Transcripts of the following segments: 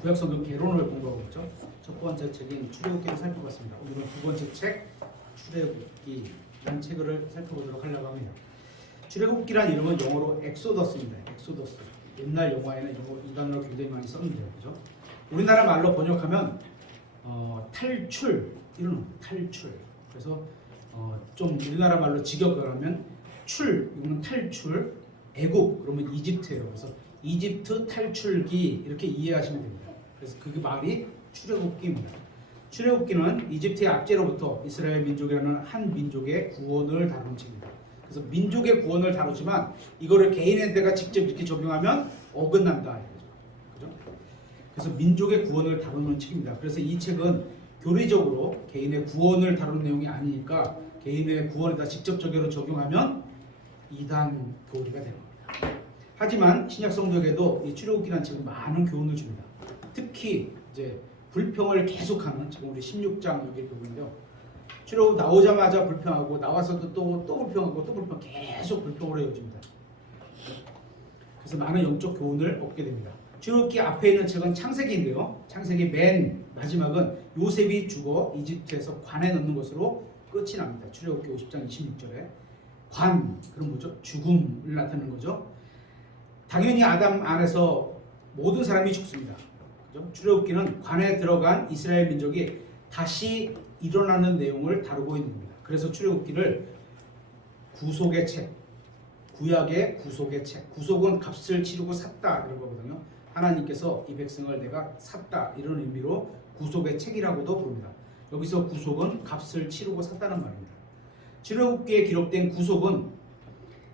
구약 성경 개론을 공부하고 있죠. 첫 번째 책인 출애굽기를 살펴봤습니다. 오늘은 두 번째 책 출애굽기라는 책을 살펴보도록 하려고 합니다. 출애굽기란 이름은 영어로 엑소더스입니다. 엑소더스. 옛날 영화에는 이 단어를 굉장히 많이 썼는데요, 그죠? 우리나라 말로 번역하면 탈출 이런 탈출. 그래서 좀 우리나라 말로 직역을 하면 이거는 탈출, 애국 그러면 이집트예요. 그래서 이집트 탈출기 이렇게 이해하시면 됩니다. 그래서 그 말이 출애굽기입니다. 출애굽기는 이집트의 압제로부터 이스라엘 민족이라는 한 민족의 구원을 다루는 책입니다. 그래서 민족의 구원을 다루지만 이거를 개인한테가 직접 이렇게 적용하면 어긋난다. 그죠? 그래서 민족의 구원을 다루는 책입니다. 그래서 이 책은 교리적으로 개인의 구원을 다루는 내용이 아니니까 개인의 구원에다 직접적으로 적용하면 이단 교리가 되는 겁니다. 하지만 신약 성경에도 이 출애굽기라는 책은 많은 교훈을 줍니다. 특히 이제 불평을 계속하는 지금 우리 16장 여기 보면요. 출애굽 나오자마자 불평하고 나와서도 또 불평하고 또 불평 계속 불평으로 이어집니다. 그래서 많은 영적 교훈을 얻게 됩니다. 출애굽기 앞에 있는 책은 창세기인데요. 창세기 맨 마지막은 요셉이 죽어 이집트에서 관에 넣는 것으로 끝이 납니다. 출애굽기 50장 26절에 관, 그럼 뭐죠? 죽음을 나타내는 거죠. 당연히 아담 안에서 모든 사람이 죽습니다. 그죠? 출애굽기는 관에 들어간 이스라엘 민족이 다시 일어나는 내용을 다루고 있는 겁니다. 그래서 출애굽기를 구속의 책, 구약의 구속의 책. 구속은 값을 치르고 샀다 이런 거거든요. 하나님께서 이 백성을 내가 샀다 이런 의미로 구속의 책이라고도 부릅니다. 여기서 구속은 값을 치르고 샀다는 말입니다. 출애굽기에 기록된 구속은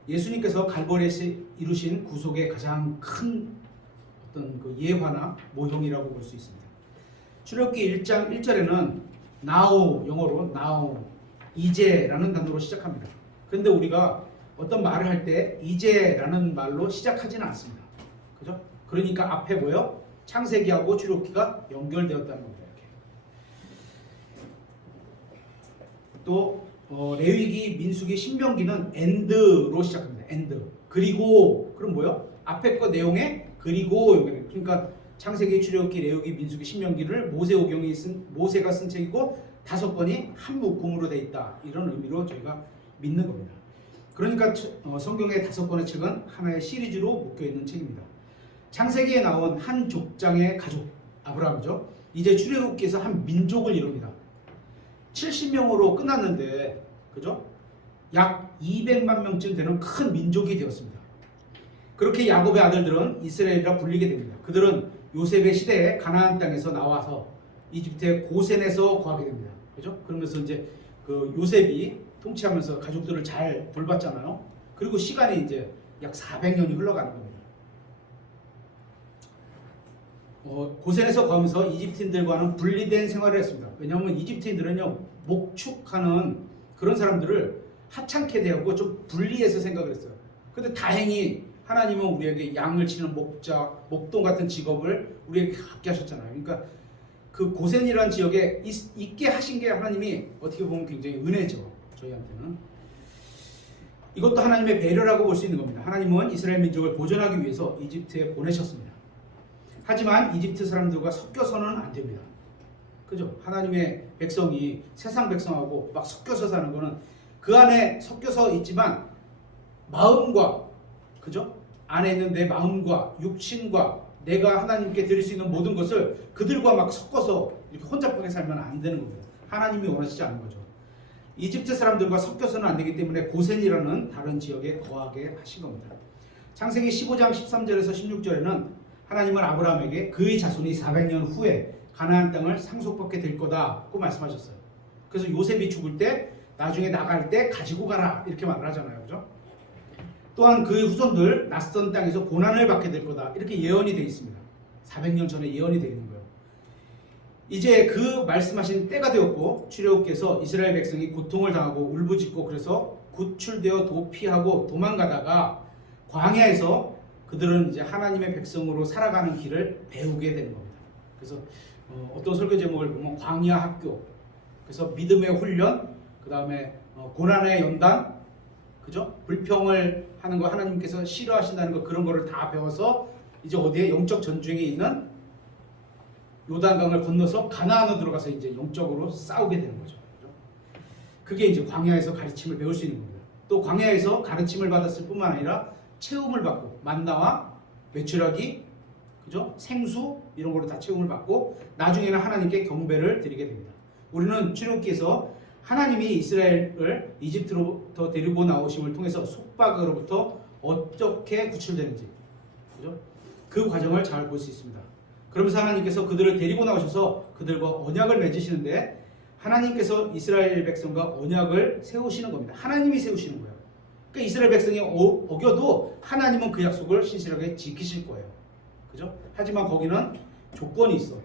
예수님께서 갈보리에서 이루신 구속의 가장 큰 어떤 그 예화나 모형이라고 볼 수 있습니다. 출애굽기 1장 1절에는 now, 영어로 now, 이제라는 단어로 시작합니다. 그런데 우리가 어떤 말을 할 때 이제라는 말로 시작하지는 않습니다. 그죠? 그러니까 앞에 뭐요? 창세기하고 출애굽기가 연결되었다는 겁니다. 이렇게. 또 레위기, 민수기, 신명기는 end로 시작합니다. end. 그리고 그럼 뭐요? 앞에 거 내용에 그리고 여기는 그러니까 창세기, 출애굽기, 레위기, 민수기, 신명기를 모세가 쓴 책이고 5권이 한 묶음으로 돼 있다. 이런 의미로 저희가 믿는 겁니다. 그러니까 성경의 5권의 책은 하나의 시리즈로 묶여 있는 책입니다. 창세기에 나온 한 족장의 가족 아브라함이죠. 이제 출애굽기에서 한 민족을 이룹니다. 70명으로 끝났는데 그죠? 약 200만 명쯤 되는 큰 민족이 되었습니다. 그렇게 야곱의 아들들은 이스라엘이라 불리게 됩니다. 그들은 요셉의 시대에 가나안 땅에서 나와서 이집트의 고센에서 거하게 됩니다. 그죠? 그러면서 이제 그 요셉이 통치하면서 가족들을 잘 돌봤잖아요. 그리고 시간이 이제 약 400년이 흘러가는 겁니다. 고센에서 거하면서 이집트인들과는 분리된 생활을 했습니다. 왜냐하면 이집트인들은요 목축하는 그런 사람들을 하찮게 대하고 좀 분리해서 생각을 했어요. 근데 다행히 하나님은 우리에게 양을 치는 목자, 목동 같은 직업을 우리에게 갖게 하셨잖아요. 그러니까 그 고센이라는 지역에 있게 하신 게 하나님이 어떻게 보면 굉장히 은혜죠. 저희한테는. 이것도 하나님의 배려라고 볼 수 있는 겁니다. 하나님은 이스라엘 민족을 보존하기 위해서 이집트에 보내셨습니다. 하지만 이집트 사람들과 섞여서는 안 됩니다. 그죠? 하나님의 백성이 세상 백성하고 막 섞여서 사는 거는 그 안에 섞여서 있지만 마음과 그죠? 안에 있는 내 마음과 육신과 내가 하나님께 드릴 수 있는 모든 것을 그들과 막 섞어서 이렇게 혼잡하게 살면 안 되는 겁니다. 하나님이 원하시지 않는 거죠. 이집트 사람들과 섞여서는 안 되기 때문에 고센이라는 다른 지역에 거하게 하신 겁니다. 창세기 15장 13절에서 16절에는 하나님은 아브라함에게 그의 자손이 400년 후에 가나안 땅을 상속받게 될 거다고 말씀하셨어요. 그래서 요셉이 죽을 때 나중에 나갈 때 가지고 가라 이렇게 말을 하잖아요. 그죠? 또한 그의 후손들 낯선 땅에서 고난을 받게 될 거다 이렇게 예언이 되어 있습니다. 400년 전에 예언이 되어 있는 거예요. 이제 그 말씀하신 때가 되었고 출애굽기에서 이스라엘 백성이 고통을 당하고 울부짖고 그래서 구출되어 도피하고 도망가다가 광야에서 그들은 이제 하나님의 백성으로 살아가는 길을 배우게 되는 겁니다. 그래서 어떤 설교 제목을 보면 광야 학교, 그래서 믿음의 훈련, 그 다음에 고난의 연단, 그죠? 불평을 하는 거 하나님께서 싫어하신다는 거 그런 거를 다 배워서 이제 어디에 영적 전쟁에 있는 요단강을 건너서 가나안으로 들어가서 이제 영적으로 싸우게 되는 거죠. 그게 이제 광야에서 가르침을 배울 수 있는 겁니다. 또 광야에서 가르침을 받았을 뿐만 아니라 체험을 받고 만나와 메추라기, 그죠? 생수 이런 걸로 다 체험을 받고 나중에는 하나님께 경배를 드리게 됩니다. 우리는 출애굽기에서 하나님이 이스라엘을 이집트로부터 데리고 나오심을 통해서 속박으로부터 어떻게 구출되는지, 그죠? 그 과정을 잘 볼 수 있습니다. 그러면서 하나님께서 그들을 데리고 나오셔서 그들과 언약을 맺으시는데 하나님께서 이스라엘 백성과 언약을 세우시는 겁니다. 하나님이 세우시는 거예요. 그러니까 이스라엘 백성이 어겨도 하나님은 그 약속을 신실하게 지키실 거예요. 그죠? 하지만 거기는 조건이 있어.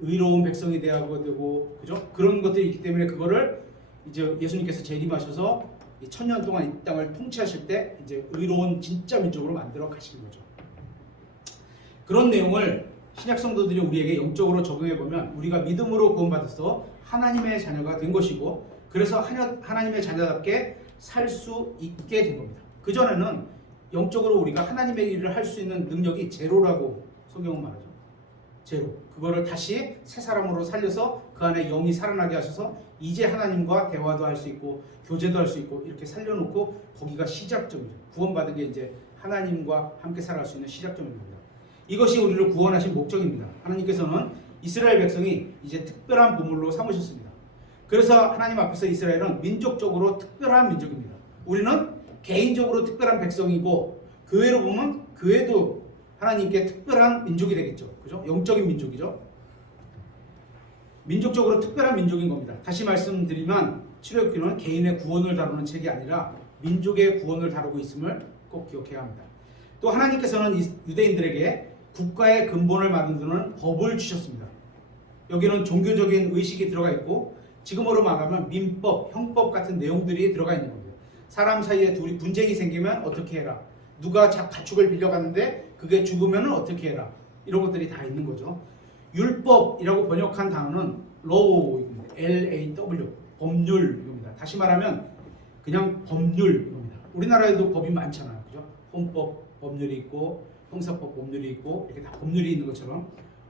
의로운 백성이 되어야 되고, 그죠? 그런 것들이 있기 때문에 그거를 이제 예수님께서 재림하셔서 1000년 동안 이 땅을 통치하실 때 이제 의로운 진짜 민족으로 만들어 가시는 거죠. 그런 내용을 신약 성도들이 우리에게 영적으로 적용해 보면 우리가 믿음으로 구원받아서 하나님의 자녀가 된 것이고, 그래서 하나님의 자녀답게 살 수 있게 된 겁니다. 그 전에는 영적으로 우리가 하나님의 일을 할 수 있는 능력이 제로라고 성경은 말하죠. 제로. 그거를 다시 새 사람으로 살려서 그 안에 영이 살아나게 하셔서 이제 하나님과 대화도 할 수 있고 교제도 할 수 있고 이렇게 살려놓고 거기가 시작점이죠. 구원받은 게 이제 하나님과 함께 살아갈 수 있는 시작점입니다. 이것이 우리를 구원하신 목적입니다. 하나님께서는 이스라엘 백성이 이제 특별한 보물로 삼으셨습니다. 그래서 하나님 앞에서 이스라엘은 민족적으로 특별한 민족입니다. 우리는 개인적으로 특별한 백성이고 교회로 보면 교회도 하나님께 특별한 민족이 되겠죠. 그죠? 영적인 민족이죠. 민족적으로 특별한 민족인 겁니다. 다시 말씀드리면 출애굽기는 개인의 구원을 다루는 책이 아니라 민족의 구원을 다루고 있음을 꼭 기억해야 합니다. 또 하나님께서는 유대인들에게 국가의 근본을 만드는 법을 주셨습니다. 여기는 종교적인 의식이 들어가 있고 지금으로 말하면 민법, 형법 같은 내용들이 들어가 있는 겁니다. 사람 사이에 둘이 분쟁이 생기면 어떻게 해라. 누가 가축을 빌려갔는데 그게 죽으면 어떻게 해라. 이런 것들이 다 있는 거죠. 율법이라고 번역한 단어는 law입니다. L-A-W, 법률입니다. 다시 말하면 그냥 법률입니다. 우리나라에도 법이 많잖아요. 그죠? 헌법 법률이 있고 형사법 법률이 있고 이렇게 다 법률이 있는 것처럼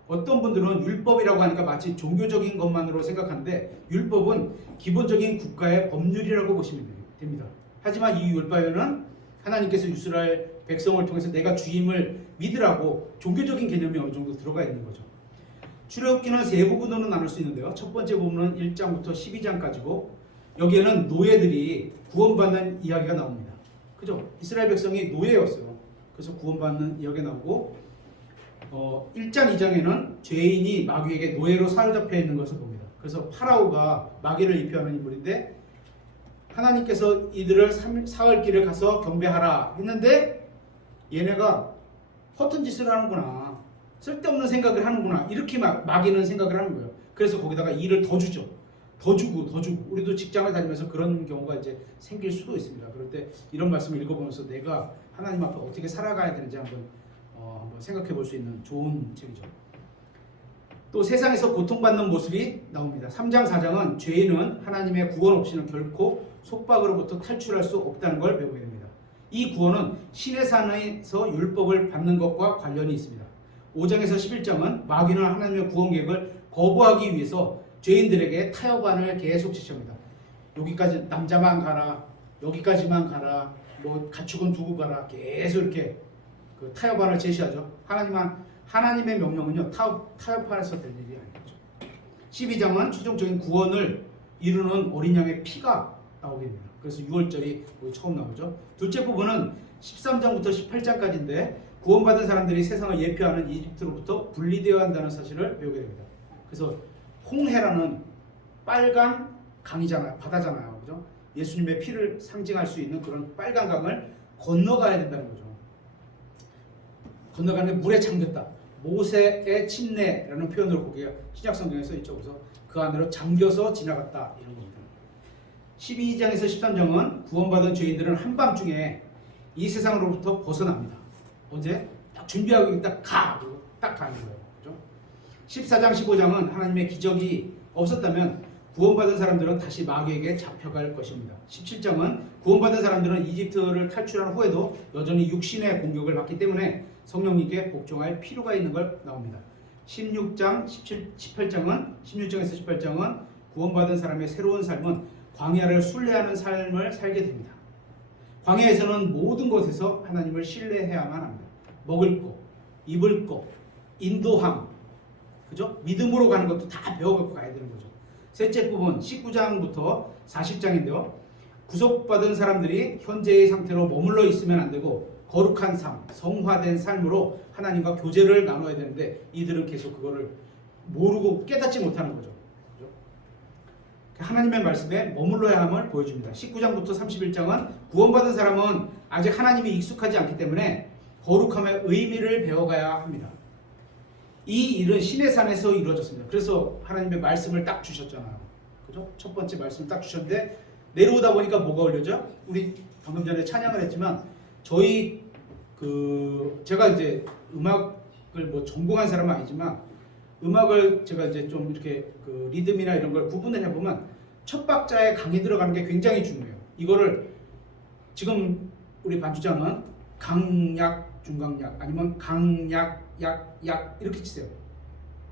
어떤 분들은 율법이라고 하니까 마치 종교적인 것만으로 생각하는데 율법은 기본적인 국가의 법률이라고 보시면 됩니다. 하지만 이 율법에는 하나님께서 이스라엘 백성을 통해서 내가 주임을 믿으라고 종교적인 개념이 어느 정도 들어가 있는 거죠. 출애굽기는 세 부분으로 나눌 수 있는데요. 첫 번째 부분은 1장부터 12장까지고 여기에는 노예들이 구원받는 이야기가 나옵니다. 그죠? 이스라엘 백성이 노예였어요. 그래서 구원받는 이야기가 나오고 1장 2장에는 죄인이 마귀에게 노예로 사로잡혀 있는 것을 봅니다. 그래서 파라오가 마귀를 입혀하는 인물인데 하나님께서 이들을 사흘 길을 가서 경배하라 했는데 얘네가 허튼 짓을 하는구나. 쓸데없는 생각을 하는구나. 이렇게 마귀는 생각을 하는 거예요. 그래서 거기다가 일을 더 주죠. 더 주고. 우리도 직장을 다니면서 그런 경우가 이제 생길 수도 있습니다. 그럴 때 이런 말씀을 읽어보면서 내가 하나님 앞에 어떻게 살아가야 되는지 한번 생각해 볼 수 있는 좋은 책이죠. 또 세상에서 고통받는 모습이 나옵니다. 3장 4장은 죄인은 하나님의 구원 없이는 결코 속박으로부터 탈출할 수 없다는 걸 배우게 됩니다. 이 구원은 신의 산에서 율법을 받는 것과 관련이 있습니다. 5장에서 11장은 마귀는 하나님의 구원 계획을 거부하기 위해서 죄인들에게 타협안을 계속 제시합니다. 여기까지 남자만 가라, 여기까지만 가라, 뭐 가축은 두고 가라, 계속 이렇게 그 타협안을 제시하죠. 하나님의 명령은요 타협안에서 될 일이 아니죠. 12장은 최종적인 구원을 이루는 어린 양의 피가 나오게 됩니다. 그래서 6월절이 처음 나오죠. 둘째 부분은 13장부터 18장까지인데 구원받은 사람들이 세상을 예표하는 이집트로부터 분리되어야 한다는 사실을 배우게 됩니다. 그래서 홍해라는 빨간 강이잖아요. 바다잖아요. 그죠? 예수님의 피를 상징할 수 있는 그런 빨간 강을 건너가야 된다는 거죠. 건너가는 게 물에 잠겼다. 모세의 침례라는 표현으로 거기가 신약성경에서 이쪽에서 그 안으로 잠겨서 지나갔다 이런 겁니다. 12장에서 13장은 구원받은 죄인들은 한밤중에 이 세상으로부터 벗어납니다. 언제? 딱 준비하고 있다 딱 가는 거예요. 그죠? 14장 15장은 하나님의 기적이 없었다면 구원받은 사람들은 다시 마귀에게 잡혀갈 것입니다. 17장은 구원받은 사람들은 이집트를 탈출한 후에도 여전히 육신의 공격을 받기 때문에 성령님께 복종할 필요가 있는 걸 나옵니다. 16장 18장은 16장에서 18장은 구원받은 사람의 새로운 삶은 광야를 순례하는 삶을 살게 됩니다. 광야에서는 모든 것에서 하나님을 신뢰해야만 합니다. 먹을 거, 입을 거, 인도함, 그죠? 믿음으로 가는 것도 다 배워갖고 가야 되는 거죠. 셋째 부분 19장부터 40장인데요. 구속받은 사람들이 현재의 상태로 머물러 있으면 안 되고 거룩한 삶, 성화된 삶으로 하나님과 교제를 나눠야 되는데 이들은 계속 그거를 모르고 깨닫지 못하는 거죠. 그죠? 하나님의 말씀에 머물러야 함을 보여줍니다. 19장부터 31장은 구원받은 사람은 아직 하나님이 익숙하지 않기 때문에 거룩함의 의미를 배워가야 합니다. 이 일은 신의 산에서 이루어졌습니다. 그래서 하나님의 말씀을 딱 주셨잖아요. 그죠? 첫 번째 말씀을 딱 주셨는데 내려오다 보니까 뭐가 올려져? 우리 방금 전에 찬양을 했지만 저희 제가 이제 음악을 뭐 전공한 사람은 아니지만 음악을 제가 이제 좀 이렇게 리듬이나 이런 걸 구분을 해보면 첫 박자에 강이 들어가는 게 굉장히 중요해요. 이거를 지금 우리 반주자는 강약, 중강약 아니면 강약, 약, 약 이렇게 치세요.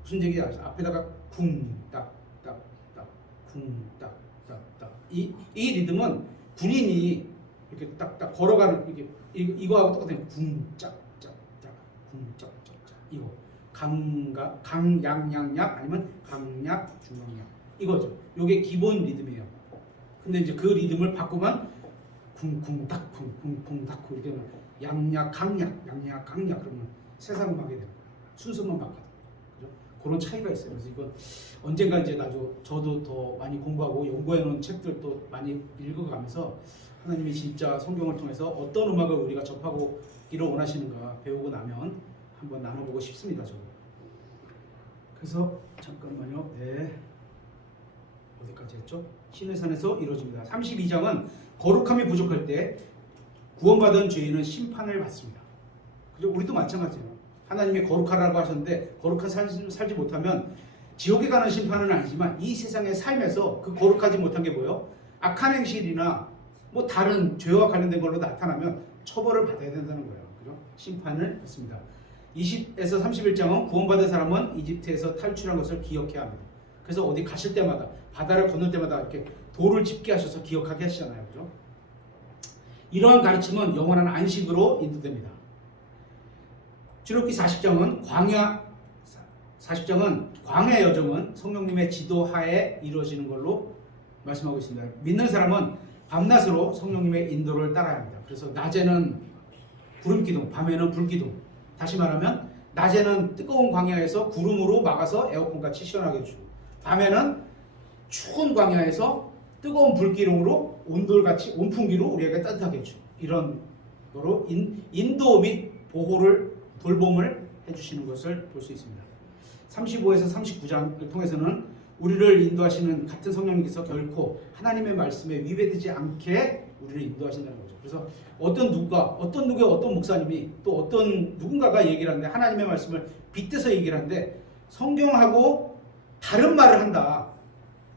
무슨 얘기인지 아시죠? 앞에다가 쿵, 딱, 딱, 딱, 쿵, 딱, 딱, 딱. 이 리듬은 군인이 이렇게 딱딱 걸어가는 이거하고 똑같아요. 쿵, 짝, 짝, 짝, 쿵, 짝, 짝, 짝. 이거 강, 약, 약, 약 아니면 강약, 중강약 이거죠. 요게 기본 리듬이에요. 근데 이제 그 리듬을 바꾸면 쿵쿵 닥쿵 쿵쿵 닥쿵 이렇게 양약 강약 양약 강약 그러면 세상 음악이 되는 거예요. 순서만 바꿔도 그죠? 그런 차이가 있어요. 그래서 이건 언젠가 이제 저도 더 많이 공부하고 연구해 놓은 책들도 많이 읽어가면서 하나님이 진짜 성경을 통해서 어떤 음악을 우리가 접하기를 원하시는가 배우고 나면 한번 나눠보고 싶습니다. 저도. 그래서 잠깐만요. 네. 어디까지 했죠? 신의 산에서 이루어집니다. 32장은 거룩함이 부족할 때 구원받은 죄인은 심판을 받습니다. 그죠? 우리도 마찬가지예요. 하나님이 거룩하라고 하셨는데 거룩한 삶을 살지 못하면 지옥에 가는 심판은 아니지만 이 세상의 삶에서 그 거룩하지 못한 게 뭐예요? 악한 행실이나 뭐 다른 죄와 관련된 걸로 나타나면 처벌을 받아야 된다는 거예요. 그죠? 심판을 받습니다. 20에서 31장은 구원받은 사람은 이집트에서 탈출한 것을 기억해야 합니다. 그래서 어디 가실 때마다 바다를 건널 때마다 이렇게 돌을 짚게 하셔서 기억하게 하시잖아요. 그죠? 이러한 가르침은 영원한 안식으로 인도됩니다. 출애굽기 40장은 광야 여정은 성령님의 지도하에 이루어지는 걸로 말씀하고 있습니다. 믿는 사람은 밤낮으로 성령님의 인도를 따라야 합니다. 그래서 낮에는 구름기둥, 밤에는 불기둥. 다시 말하면 낮에는 뜨거운 광야에서 구름으로 막아서 에어컨같이 시원하게 해주고 밤에는 추운 광야에서 뜨거운 불기둥으로 온돌같이 온풍기로 우리에게 따뜻하게 해주고 이런 거로 인도 및 보호를 돌봄을 해주시는 것을 볼 수 있습니다. 35에서 39장을 통해서는 우리를 인도하시는 같은 성령님께서 결코 하나님의 말씀에 위배되지 않게 우리를 인도하신다는 거죠. 그래서 어떤 누구의 어떤 목사님이 또 어떤 누군가가 얘기를 하는데 하나님의 말씀을 빗대서 얘기를 하는데 성경하고 다른 말을 한다.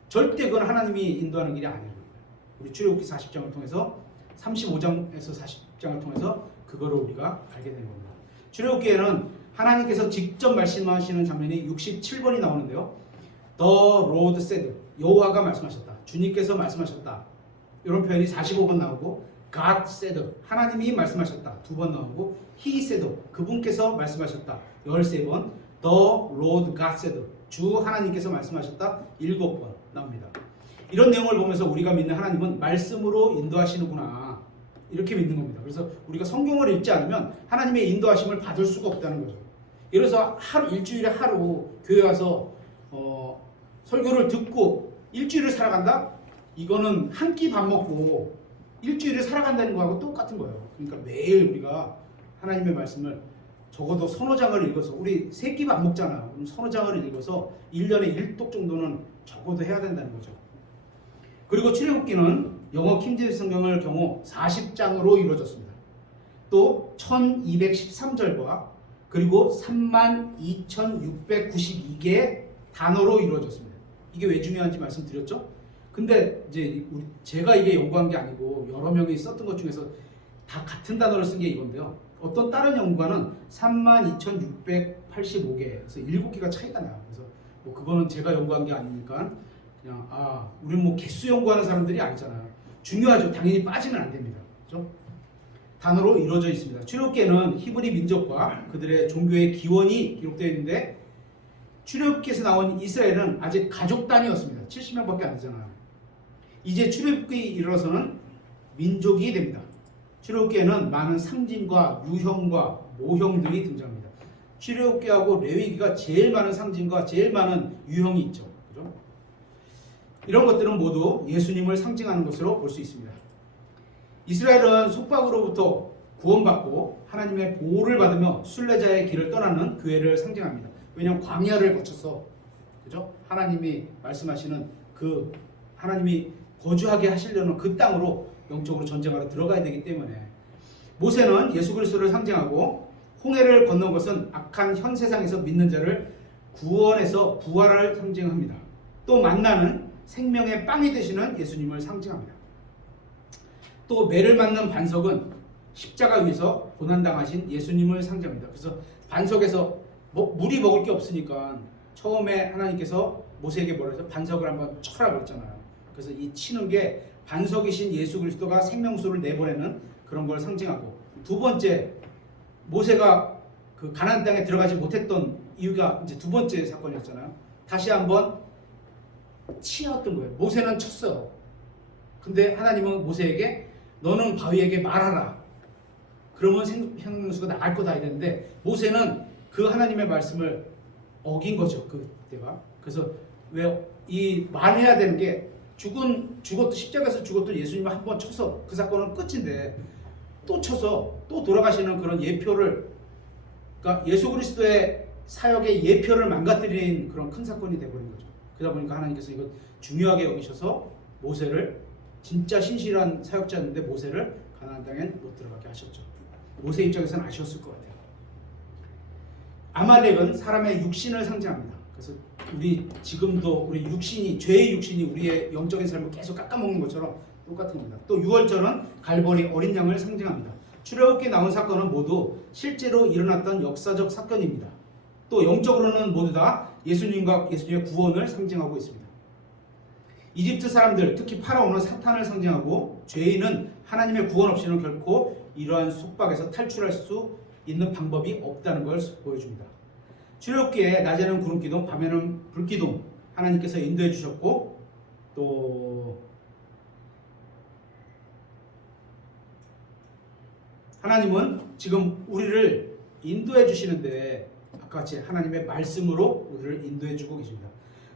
절대 그건 하나님이 인도하는 길이 아니에요. 우리 출애굽기 40장을 통해서 35장에서 40장을 통해서 그거를 우리가 알게 되는 겁니다. 출애굽기에는 하나님께서 직접 말씀하시는 장면이 67번이 나오는데요. The Lord said, 여호와가 말씀하셨다. 주님께서 말씀하셨다. 이런 표현이 45번 나오고 God said, 하나님이 말씀하셨다. 2번 나오고 He said, 그분께서 말씀하셨다. 13번 The Lord God said, 주 하나님께서 말씀하셨다. 7번 나옵니다. 이런 내용을 보면서 우리가 믿는 하나님은 말씀으로 인도하시는구나 이렇게 믿는 겁니다. 그래서 우리가 성경을 읽지 않으면 하나님의 인도하심을 받을 수가 없다는 거죠. 예를 들어서 일주일에 하루 교회 와서 설교를 듣고 일주일을 살아간다? 이거는 한 끼 밥 먹고 일주일을 살아간다는 거하고 똑같은 거예요. 그러니까 매일 우리가 하나님의 말씀을 적어도 서너 장을 읽어서 우리 세 끼 밥 먹잖아요. 그럼 서너 장을 읽어서 1년에 1독 정도는 적어도 해야 된다는 거죠. 그리고 출애굽기는 영어 킹제임스 성경의 경우 40장으로 이루어졌습니다. 또 1213절과 그리고 32,692개의 단어로 이루어졌습니다. 이게 왜 중요한지 말씀드렸죠? 근데 이제 제가 이게 연구한 게 아니고 여러 명이 썼던 것 중에서 다 같은 단어를 쓴 게 이건데요. 어떤 다른 연구가는 32,685개, 그래서 7개가 차이가 나요. 그래서 뭐 그거는 제가 연구한 게 아니니까 그냥 우리는 뭐 개수 연구하는 사람들이 아니잖아요. 중요하죠. 당연히 빠지면 안 됩니다. 그렇죠? 단어로 이루어져 있습니다. 출애굽기에는 히브리 민족과 그들의 종교의 기원이 기록되어 있는데 출애굽기에서 나온 이스라엘은 아직 가족 단위였습니다. 70명밖에 안 되잖아요. 이제 출애굽기에 이르러서는 민족이 됩니다. 출애굽기에는 많은 상징과 유형과 모형들이 등장합니다. 출애굽기하고 레위기가 제일 많은 상징과 제일 많은 유형이 있죠. 그죠? 이런 것들은 모두 예수님을 상징하는 것으로 볼 수 있습니다. 이스라엘은 속박으로부터 구원받고 하나님의 보호를 받으며 순례자의 길을 떠나는 교회를 상징합니다. 왜냐하면 광야를 거쳐서, 그죠? 하나님이 말씀하시는 그 하나님이 거주하게 하시려는 그 땅으로 영적으로 전쟁하러 들어가야 되기 때문에, 모세는 예수 그리스도를 상징하고 홍해를 건넌 것은 악한 현 세상에서 믿는 자를 구원해서 부활을 상징합니다. 또 만나는 생명의 빵이 되시는 예수님을 상징합니다. 또 매를 맞는 반석은 십자가 위에서 고난당하신 예수님을 상징합니다. 그래서 반석에서 물이 먹을 게 없으니까 처음에 하나님께서 모세에게 뭐라 해서 반석을 한번 쳐라 그랬잖아요. 그래서 이 치는 게 반석이신 예수 그리스도가 생명수를 내보내는 그런 걸 상징하고, 두 번째, 모세가 그 가나안 땅에 들어가지 못했던 이유가 이제 두 번째 사건이었잖아요. 다시 한번 치었던 거예요. 모세는 쳤어요. 근데 하나님은 모세에게 너는 바위에게 말하라. 그러면 생명수가 나갈 거다 이랬는데, 모세는 그 하나님의 말씀을 어긴 거죠. 그때가. 그래서 왜 이 말해야 되는 게 죽었도 십자가에서 죽었던 예수님을 한번 쳐서 그 사건은 끝인데 또 쳐서 또 돌아가시는 그런 예표를, 그러니까 예수 그리스도의 사역의 예표를 망가뜨린 그런 큰 사건이 되어버린 거죠. 그러다 보니까 하나님께서 이거 중요하게 여기셔서 모세를, 진짜 신실한 사역자였는데 모세를 가나안 땅에 못 들어가게 하셨죠. 모세 입장에서는 아쉬웠을 것 같아요. 아말렉은 사람의 육신을 상징합니다. 그래서 우리 지금도 우리 육신이, 죄의 육신이 우리의 영적인 삶을 계속 깎아먹는 것처럼 똑같은 겁니다. 또 6월절은 갈보리 어린 양을 상징합니다. 출애굽기에 나온 사건은 모두 실제로 일어났던 역사적 사건입니다. 또 영적으로는 모두 다 예수님과 예수님의 구원을 상징하고 있습니다. 이집트 사람들, 특히 파라오는 사탄을 상징하고, 죄인은 하나님의 구원 없이는 결코 이러한 속박에서 탈출할 수 있는 방법이 없다는 걸 보여줍니다. 출애굽기에 낮에는 구름기둥, 밤에는 불기둥 하나님께서 인도해 주셨고, 또 하나님은 지금 우리를 인도해 주시는데 아까 같이 하나님의 말씀으로 우리를 인도해 주고 계십니다.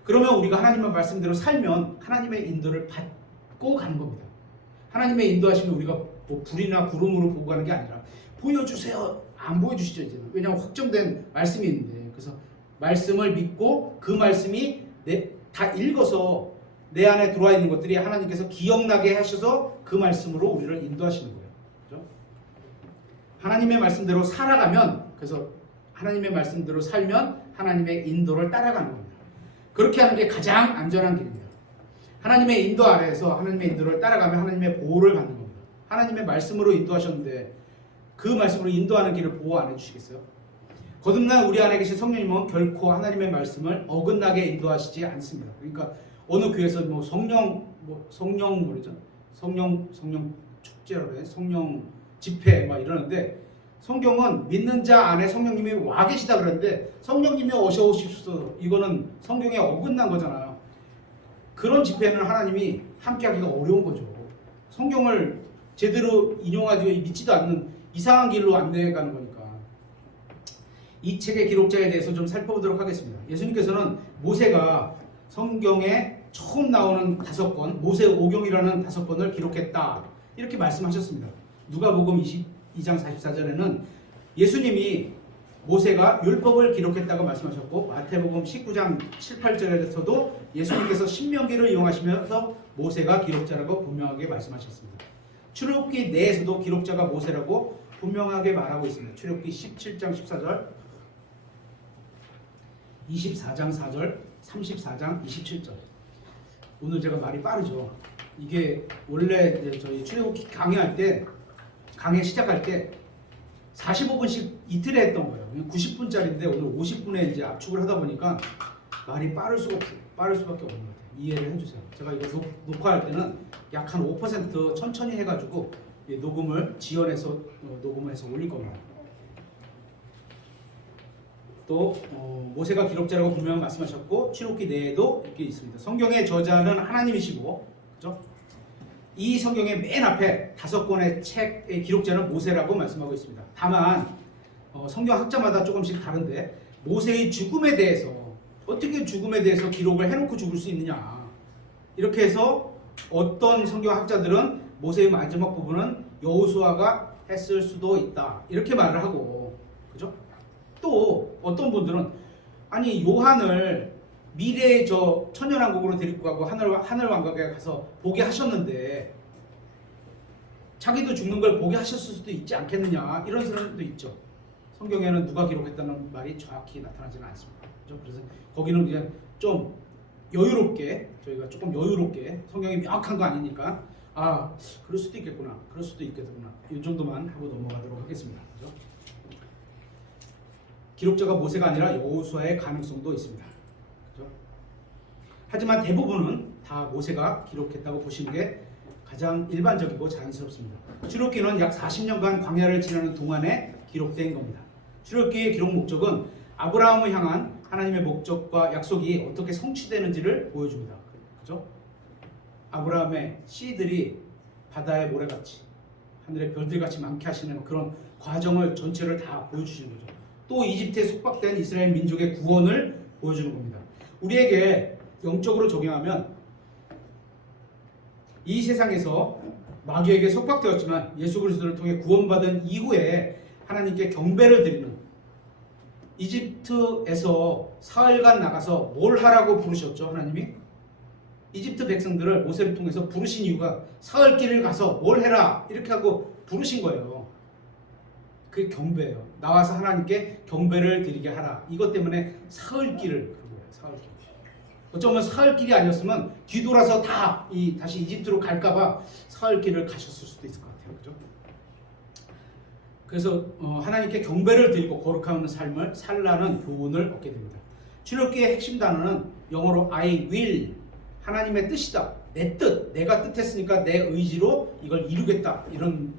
그러면 우리가 하나님의 말씀대로 살면 하나님의 인도를 받고 가는 겁니다. 하나님의 인도하시면 우리가 뭐 불이나 구름으로 보고 가는 게 아니라 보여주세요. 안 보여주시죠 이제는. 왜냐하면 확정된 말씀이 있는데, 그래서 말씀을 믿고 그 말씀이 다 읽어서 내 안에 들어와 있는 것들이 하나님께서 기억나게 하셔서 그 말씀으로 우리를 인도하시는 거예요. 그렇죠? 하나님의 말씀대로 살아가면, 그래서 하나님의 말씀대로 살면 하나님의 인도를 따라가는 겁니다. 그렇게 하는 게 가장 안전한 길입니다. 하나님의 인도 아래에서 하나님의 인도를 따라가면 하나님의 보호를 받는 겁니다. 하나님의 말씀으로 인도하셨는데 그 말씀으로 인도하는 길을 보호 안 해주시겠어요? 거듭난 우리 안에 계신 성령님은 결코 하나님의 말씀을 어긋나게 인도하시지 않습니다. 그러니까 어느 교회에서 성령 축제라고 그래, 성령 집회 막 이러는데, 성경은 믿는 자 안에 성령님이 와 계시다 그러는데 성령님이 어서 오십시오, 이거는 성경에 어긋난 거잖아요. 그런 집회는 하나님이 함께하기가 어려운 거죠. 성경을 제대로 인용하지 믿지도 않는 이상한 길로 안내해가는 거니까. 이 책의 기록자에 대해서 좀 살펴보도록 하겠습니다. 예수님께서는 모세가 성경에 처음 나오는 5권, 모세 오경이라는 5권을 기록했다 이렇게 말씀하셨습니다. 누가복음 22장 44절에는 예수님이 모세가 율법을 기록했다고 말씀하셨고, 마태복음 19장 7, 8절에서도 예수님께서 신명기를 이용하시면서 모세가 기록자라고 분명하게 말씀하셨습니다. 출애굽기 내에서도 기록자가 모세라고 분명하게 말하고 있습니다. 출애굽기 17장 14절, 24장 4절, 34장 27절. 오늘 제가 말이 빠르죠. 이게 원래 저희 출애굽기 강의 시작할 때 45분씩 이틀에 했던 거예요. 90분짜리인데 오늘 50분에 이제 압축을 하다 보니까 말이 빠를 수밖에 없는 것 같아요. 이해를 해주세요. 제가 이거 녹화할 때는 약 한 5% 천천히 해가지고 녹음을 지연해서 녹음을 해서 올릴 겁니다. 또 모세가 기록자라고 분명히 말씀하셨고 출애굽기 내에도 이렇게 있습니다. 성경의 저자는 하나님이시고, 그죠? 이 성경의 맨 앞에 5권의 책의 기록자는 모세라고 말씀하고 있습니다. 다만 성경 학자마다 조금씩 다른데 모세의 죽음에 대해서 어떻게 죽음에 대해서 기록을 해놓고 죽을 수 있느냐, 이렇게 해서 어떤 성경 학자들은 모세의 마지막 부분은 여호수아가 했을 수도 있다 이렇게 말을 하고, 그죠? 또 어떤 분들은 아니 요한을 미래의 저 천년왕국으로 데리고 가고 하늘 왕국에 가서 보게 하셨는데 자기도 죽는 걸 보게 하셨을 수도 있지 않겠느냐, 이런 사람도 있죠. 성경에는 누가 기록했다는 말이 정확히 나타나지는 않습니다. 그렇죠? 그래서 거기는 그냥 좀 여유롭게, 저희가 조금 여유롭게, 성경이 명확한 거 아니니까 그럴 수도 있겠구나, 그럴 수도 있겠구나, 이 정도만 하고 넘어가도록 하겠습니다. 그렇죠? 기록자가 모세가 아니라 여호수아의 가능성도 있습니다. 그렇죠? 하지만 대부분은 다 모세가 기록했다고 보시는 게 가장 일반적이고 자연스럽습니다. 출애굽기는 약 40년간 광야를 지나는 동안에 기록된 겁니다. 출애굽기의 기록 목적은 아브라함을 향한 하나님의 목적과 약속이 어떻게 성취되는지를 보여줍니다. 그죠? 아브라함의 씨들이 바다의 모래같이 하늘의 별들같이 많게 하시는 그런 과정을 전체를 다 보여주시는 거죠. 또 이집트에 속박된 이스라엘 민족의 구원을 보여주는 겁니다. 우리에게 영적으로 적용하면 이 세상에서 마귀에게 속박되었지만 예수 그리스도를 통해 구원받은 이후에 하나님께 경배를 드리는, 이집트에서 사흘간 나가서 뭘 하라고 부르셨죠? 하나님이 이집트 백성들을 모세를 통해서 부르신 이유가 사흘 길을 가서 뭘 해라 이렇게 하고 부르신 거예요. 그게 경배예요. 나와서 하나님께 경배를 드리게 하라. 이것 때문에 사흘 길을 그런 거예요. 사흘 길. 어쩌면 사흘 길이 아니었으면 뒤돌아서 다시 이집트로 갈까봐 사흘 길을 가셨을 수도 있을 것 같아요. 그죠? 그래서 하나님께 경배를 드리고 거룩한 삶을 살라는 교훈을 얻게 됩니다. 출애굽기의 핵심 단어는 영어로 I will, 하나님의 뜻이다. 내 뜻, 내가 뜻했으니까 내 의지로 이걸 이루겠다, 이런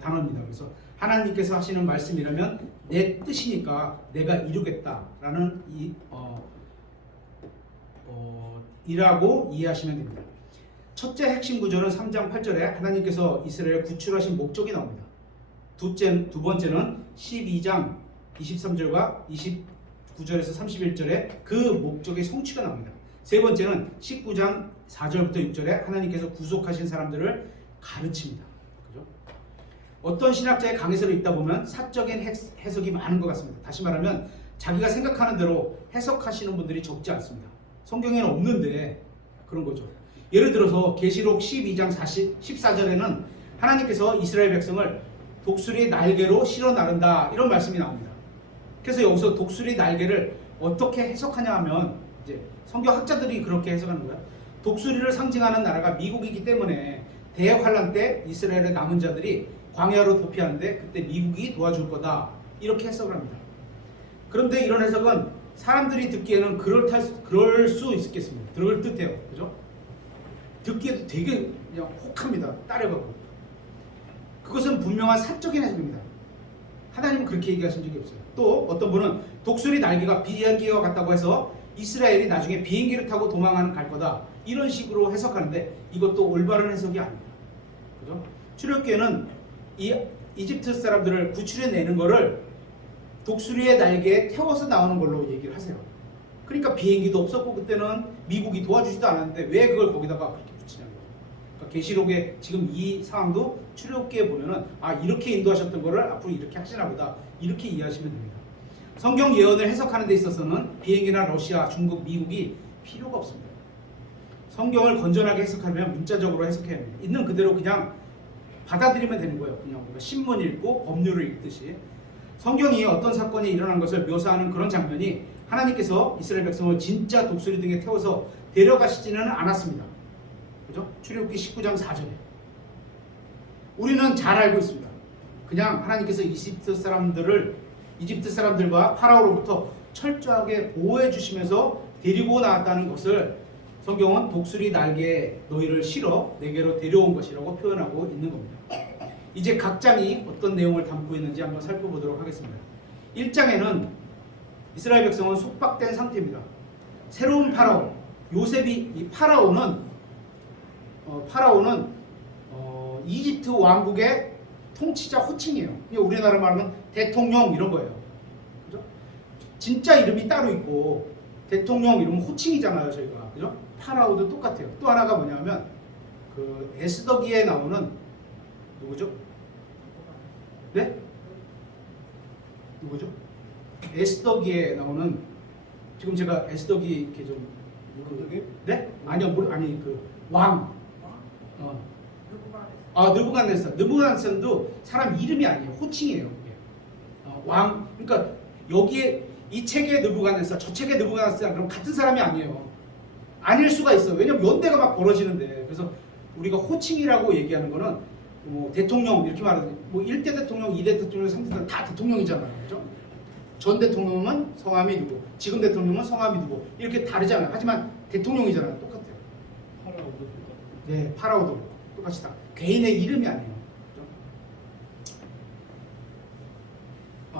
단어입니다. 그래서 하나님께서 하시는 말씀이라면 내 뜻이니까 내가 이루겠다라는 이라고 이해하시면 됩니다. 첫째 핵심 구조는 3장 8절에 하나님께서 이스라엘을 구출하신 목적이 나옵니다. 두 번째는 12장 23절과 29절에서 31절에 그 목적의 성취가 나옵니다. 세 번째는 19장 4절부터 6절에 하나님께서 구속하신 사람들을 가르칩니다. 그죠? 어떤 신학자의 강해서를 읽다 보면 사적인 해석이 많은 것 같습니다. 다시 말하면 자기가 생각하는 대로 해석하시는 분들이 적지 않습니다. 성경에는 없는데 그런 거죠. 예를 들어서 계시록 12장 14절에는 하나님께서 이스라엘 백성을 독수리의 날개로 실어 나른다, 이런 말씀이 나옵니다. 그래서 여기서 독수리 날개를 어떻게 해석하냐 하면 이제 성경 학자들이 그렇게 해석하는 거야. 독수리를 상징하는 나라가 미국이기 때문에 대환란 때 이스라엘의 남은 자들이 광야로 도피하는데 그때 미국이 도와줄 거다, 이렇게 해석을 합니다. 그런데 이런 해석은 사람들이 듣기에는 그럴 수 있겠습니다. 그럴 듯해요. 그죠? 듣기에도 되게 그냥 혹합니다. 따라가고. 그것은 분명한 사적인 해석입니다. 하나님은 그렇게 얘기하신 적이 없어요. 또 어떤 분은 독수리 날개가 비행기와 같다고 해서 이스라엘이 나중에 비행기를 타고 도망하는 갈 거다, 이런 식으로 해석하는데 이것도 올바른 해석이 아닙니다. 그죠? 출애굽기에는 이 이집트 사람들을 구출해내는 거를 독수리의 날개에 태워서 나오는 걸로 얘기를 하세요. 그러니까 비행기도 없었고 그때는 미국이 도와주지도 않았는데 왜 그걸 거기다가 그렇게 붙이냐는 거죠. 그러니까 계시록에 지금 이 상황도 출애굽기에 보면은 이렇게 인도하셨던 거를 앞으로 이렇게 하시나 보다, 이렇게 이해하시면 됩니다. 성경 예언을 해석하는 데 있어서는 비행기나 러시아, 중국, 미국이 필요가 없습니다. 성경을 건전하게 해석하려면 문자적으로 해석해야 합니다. 있는 그대로 그냥 받아들이면 되는 거예요. 그냥 우리가 신문 읽고 법률을 읽듯이. 성경이 어떤 사건이 일어난 것을 묘사하는 그런 장면이 하나님께서 이스라엘 백성을 진짜 독수리 등에 태워서 데려가시지는 않았습니다. 그죠? 출애굽기 19장 4절에. 우리는 잘 알고 있습니다. 그냥 하나님께서 이집트 사람들과 파라오로부터 철저하게 보호해 주시면서 데리고 나왔다는 것을 성경은 독수리 날개에 너희를 실어 내게로 데려온 것이라고 표현하고 있는 겁니다. 이제 각 장이 어떤 내용을 담고 있는지 한번 살펴보도록 하겠습니다. 1장에는 이스라엘 백성은 속박된 상태입니다. 새로운 파라오 요셉이 이 파라오는 이집트 왕국의 통치자 호칭이에요. 우리나라 말하면 대통령 이런 거예요. 그죠? 진짜 이름이 따로 있고 대통령 이름은 호칭이잖아요, 저희가. 그죠? 파라오도 똑같아요. 또 하나가 뭐냐면 그 에스더기에 나오는 누구죠? 네? 누구죠? 에스더기에 나오는 지금 제가 에스더기 이렇게 좀 네? 아니요, 아니 그 왕. 느부갓네살. 사람 이름이 아니에요. 호칭이에요. 왕. 그러니까 여기에 이 책에 느부갓네살, 저 책에 느부갓네살 그럼 같은 사람이 아니에요. 아닐 수가 있어요. 왜냐면 연대가 막 벌어지는데. 그래서 우리가 호칭이라고 얘기하는 거는 대통령 이렇게 말하는 뭐 1대 대통령, 2대 대통령, 3대 대통령 다 대통령이잖아요. 그죠? 전 대통령은 성함이 누구, 지금 대통령은 성함이 누구 이렇게 다르잖아요. 하지만 대통령이잖아요. 똑같아요. 파라오도 똑같아요. 네, 파라오도 똑같이 다 개인의 이름이 아니에요.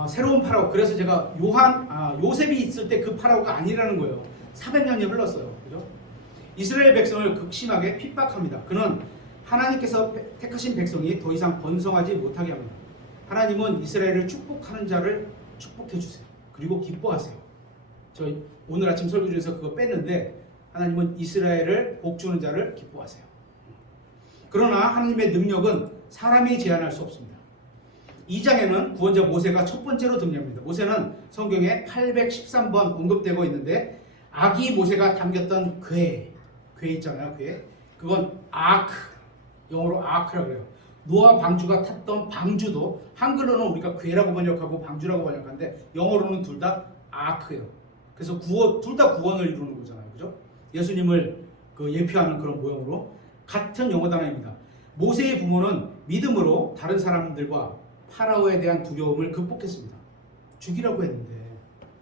새로운 파라오. 그래서 제가 요셉이 있을 때 그 파라오가 아니라는 거예요. 400년이 흘렀어요. 그죠? 이스라엘 백성을 극심하게 핍박합니다. 그는 하나님께서 택하신 백성이 더 이상 번성하지 못하게 합니다. 하나님은 이스라엘을 축복하는 자를 축복해 주세요. 그리고 기뻐하세요. 저희 오늘 아침 설교 중에서 그거 뺐는데 하나님은 이스라엘을 복주는 자를 기뻐하세요. 그러나 하나님의 능력은 사람이 제한할 수 없습니다. 2장에는 구원자 모세가 첫 번째로 등장합니다. 모세는 성경에 813번 언급되고 있는데 아기 모세가 담겼던 궤 있잖아요. 궤. 그건 아크, 영어로 아크라고 그래요. 노아 방주가 탔던 방주도 한글로는 우리가 궤라고 번역하고 방주라고 번역하는데 영어로는 둘 다 아크예요. 그래서 둘 다 구원을 이루는 거잖아요. 그죠? 예수님을 예표하는 그런 모형으로 같은 영어 단어입니다. 모세의 부모는 믿음으로 다른 사람들과 파라오에 대한 두려움을 극복했습니다. 죽이라고 했는데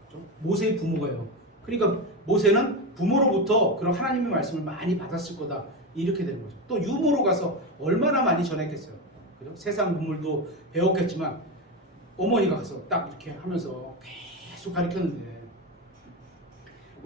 그죠? 모세의 부모가요. 그러니까 모세는 부모로부터 그런 하나님의 말씀을 많이 받았을 거다. 이렇게 되는 거죠. 또 유모로 가서 얼마나 많이 전했겠어요. 그죠? 세상 문물도 배웠겠지만 어머니가 가서 딱 이렇게 하면서 계속 가르쳤는데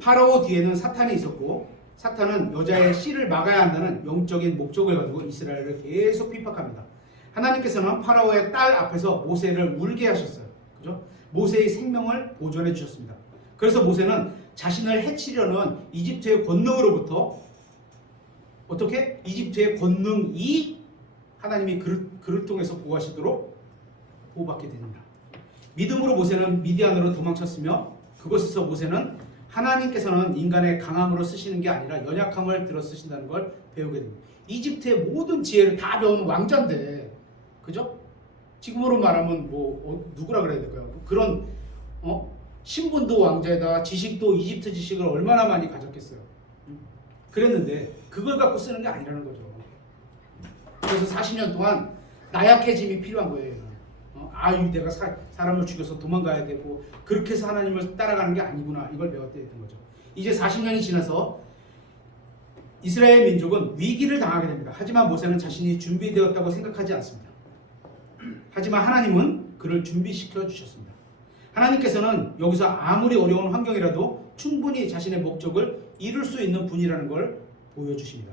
파라오 뒤에는 사탄이 있었고 사탄은 여자의 씨를 막아야 한다는 영적인 목적을 가지고 이스라엘을 계속 핍박합니다. 하나님께서는 파라오의 딸 앞에서 모세를 울게 하셨어요. 그죠? 모세의 생명을 보존해 주셨습니다. 그래서 모세는 자신을 해치려는 이집트의 권능으로부터 어떻게? 이집트의 권능이 하나님이 그를 통해서 보호하시도록 보호받게 됩니다. 믿음으로 모세는 미디안으로 도망쳤으며 그곳에서 모세는 하나님께서는 인간의 강함으로 쓰시는 게 아니라 연약함을 들어 쓰신다는 걸 배우게 됩니다. 이집트의 모든 지혜를 다 배운 왕자인데 그죠? 지금으로 말하면 누구라 그래야 될까요? 그런 신분도 왕자에다가 지식도 이집트 지식을 얼마나 많이 가졌겠어요. 그랬는데 그걸 갖고 쓰는 게 아니라는 거죠. 그래서 40년 동안 나약해짐이 필요한 거예요. 내가 사람을 죽여서 도망가야 되고 그렇게 해서 하나님을 따라가는 게 아니구나. 이걸 배웠던 거죠. 이제 40년이 지나서 이스라엘 민족은 위기를 당하게 됩니다. 하지만 모세는 자신이 준비되었다고 생각하지 않습니다. 하지만 하나님은 그를 준비시켜 주셨습니다. 하나님께서는 여기서 아무리 어려운 환경이라도 충분히 자신의 목적을 이룰 수 있는 분이라는 걸 보여주십니다.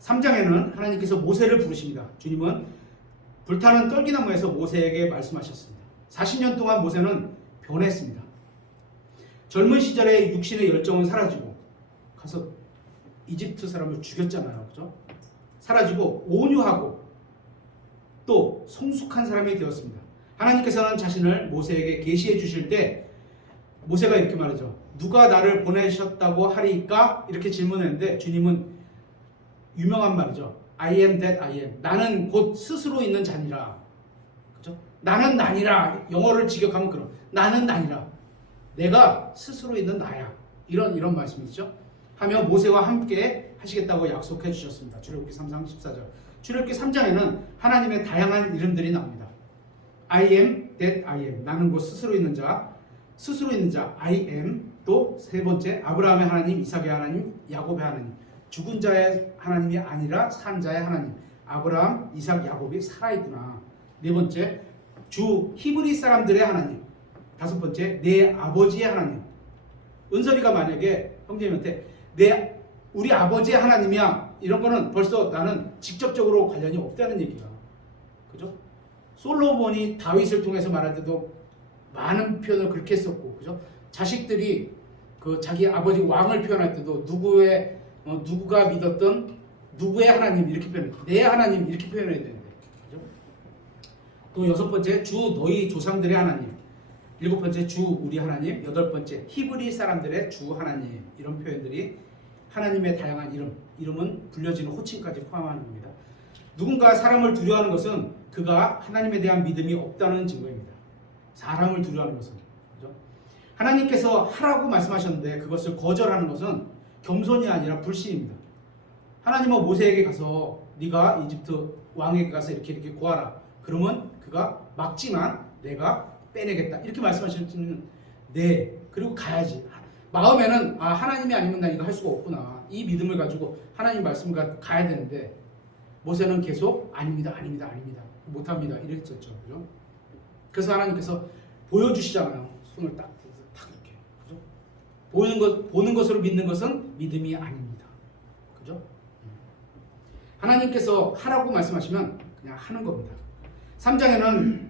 3장에는 하나님께서 모세를 부르십니다. 주님은 불타는 떨기나무에서 모세에게 말씀하셨습니다. 40년 동안 모세는 변했습니다. 젊은 시절에 육신의 열정은 사라지고 가서 이집트 사람을 죽였잖아요. 그죠? 사라지고 온유하고 또 성숙한 사람이 되었습니다. 하나님께서는 자신을 모세에게 계시해 주실 때 모세가 이렇게 말하죠. 누가 나를 보내셨다고 하리까? 이렇게 질문했는데 주님은 유명한 말이죠. I am that I am. 나는 곧 스스로 있는 자니라. 그죠? 나는 나니라. 영어를 직역하면 그럼 나는 나니라. 내가 스스로 있는 나야. 이런 말씀이죠. 하며 모세와 함께 하시겠다고 약속해 주셨습니다. 출애굽기 3장 14절. 출애굽기 3장에는 하나님의 다양한 이름들이 나옵니다. I am that I am. 나는 곧 스스로 있는 자, I am. 또 세 번째, 아브라함의 하나님, 이삭의 하나님, 야곱의 하나님. 죽은 자의 하나님이 아니라 산 자의 하나님. 아브라함, 이삭, 야곱이 살아있구나. 네 번째, 주 히브리 사람들의 하나님. 다섯 번째, 내 아버지의 하나님. 은설이가 만약에 형제님한테 우리 아버지의 하나님이야, 이런 거는 벌써 나는 직접적으로 관련이 없다는 얘기야. 그죠? 솔로몬이 다윗을 통해서 말할 때도 많은 표현을 그렇게 했었고, 그죠? 자식들이 그 자기 아버지 왕을 표현할 때도 누구가 믿었던 누구의 하나님 이렇게 표현해, 내 하나님 이렇게 표현해야 되는데, 그죠? 또 여섯 번째, 주 너희 조상들의 하나님. 일곱 번째, 주 우리 하나님. 여덟 번째, 히브리 사람들의 주 하나님. 이런 표현들이 하나님의 다양한 이름은 불려지는 호칭까지 포함하는 겁니다. 누군가 사람을 두려워하는 것은 그가 하나님에 대한 믿음이 없다는 증거입니다. 사람을 두려워하는 것은, 그죠? 하나님께서 하라고 말씀하셨는데 그것을 거절하는 것은 겸손이 아니라 불신입니다. 하나님은 모세에게 가서 네가 이집트 왕에게 가서 이렇게 구하라. 그러면 그가 막지만 내가 빼내겠다. 이렇게 말씀하시면 네, 그리고 가야지. 마음에는 하나님이 아니면 나 이거 할 수가 없구나. 이 믿음을 가지고 하나님 말씀을 가야 되는데 모세는 계속 아닙니다. 못합니다. 이랬었죠. 그죠? 그래서 하나님께서 보여주시잖아요. 손을 딱 이렇게. 그죠? 보는 것으로 믿는 것은 믿음이 아닙니다. 그죠? 하나님께서 하라고 말씀하시면 그냥 하는 겁니다. 3장에는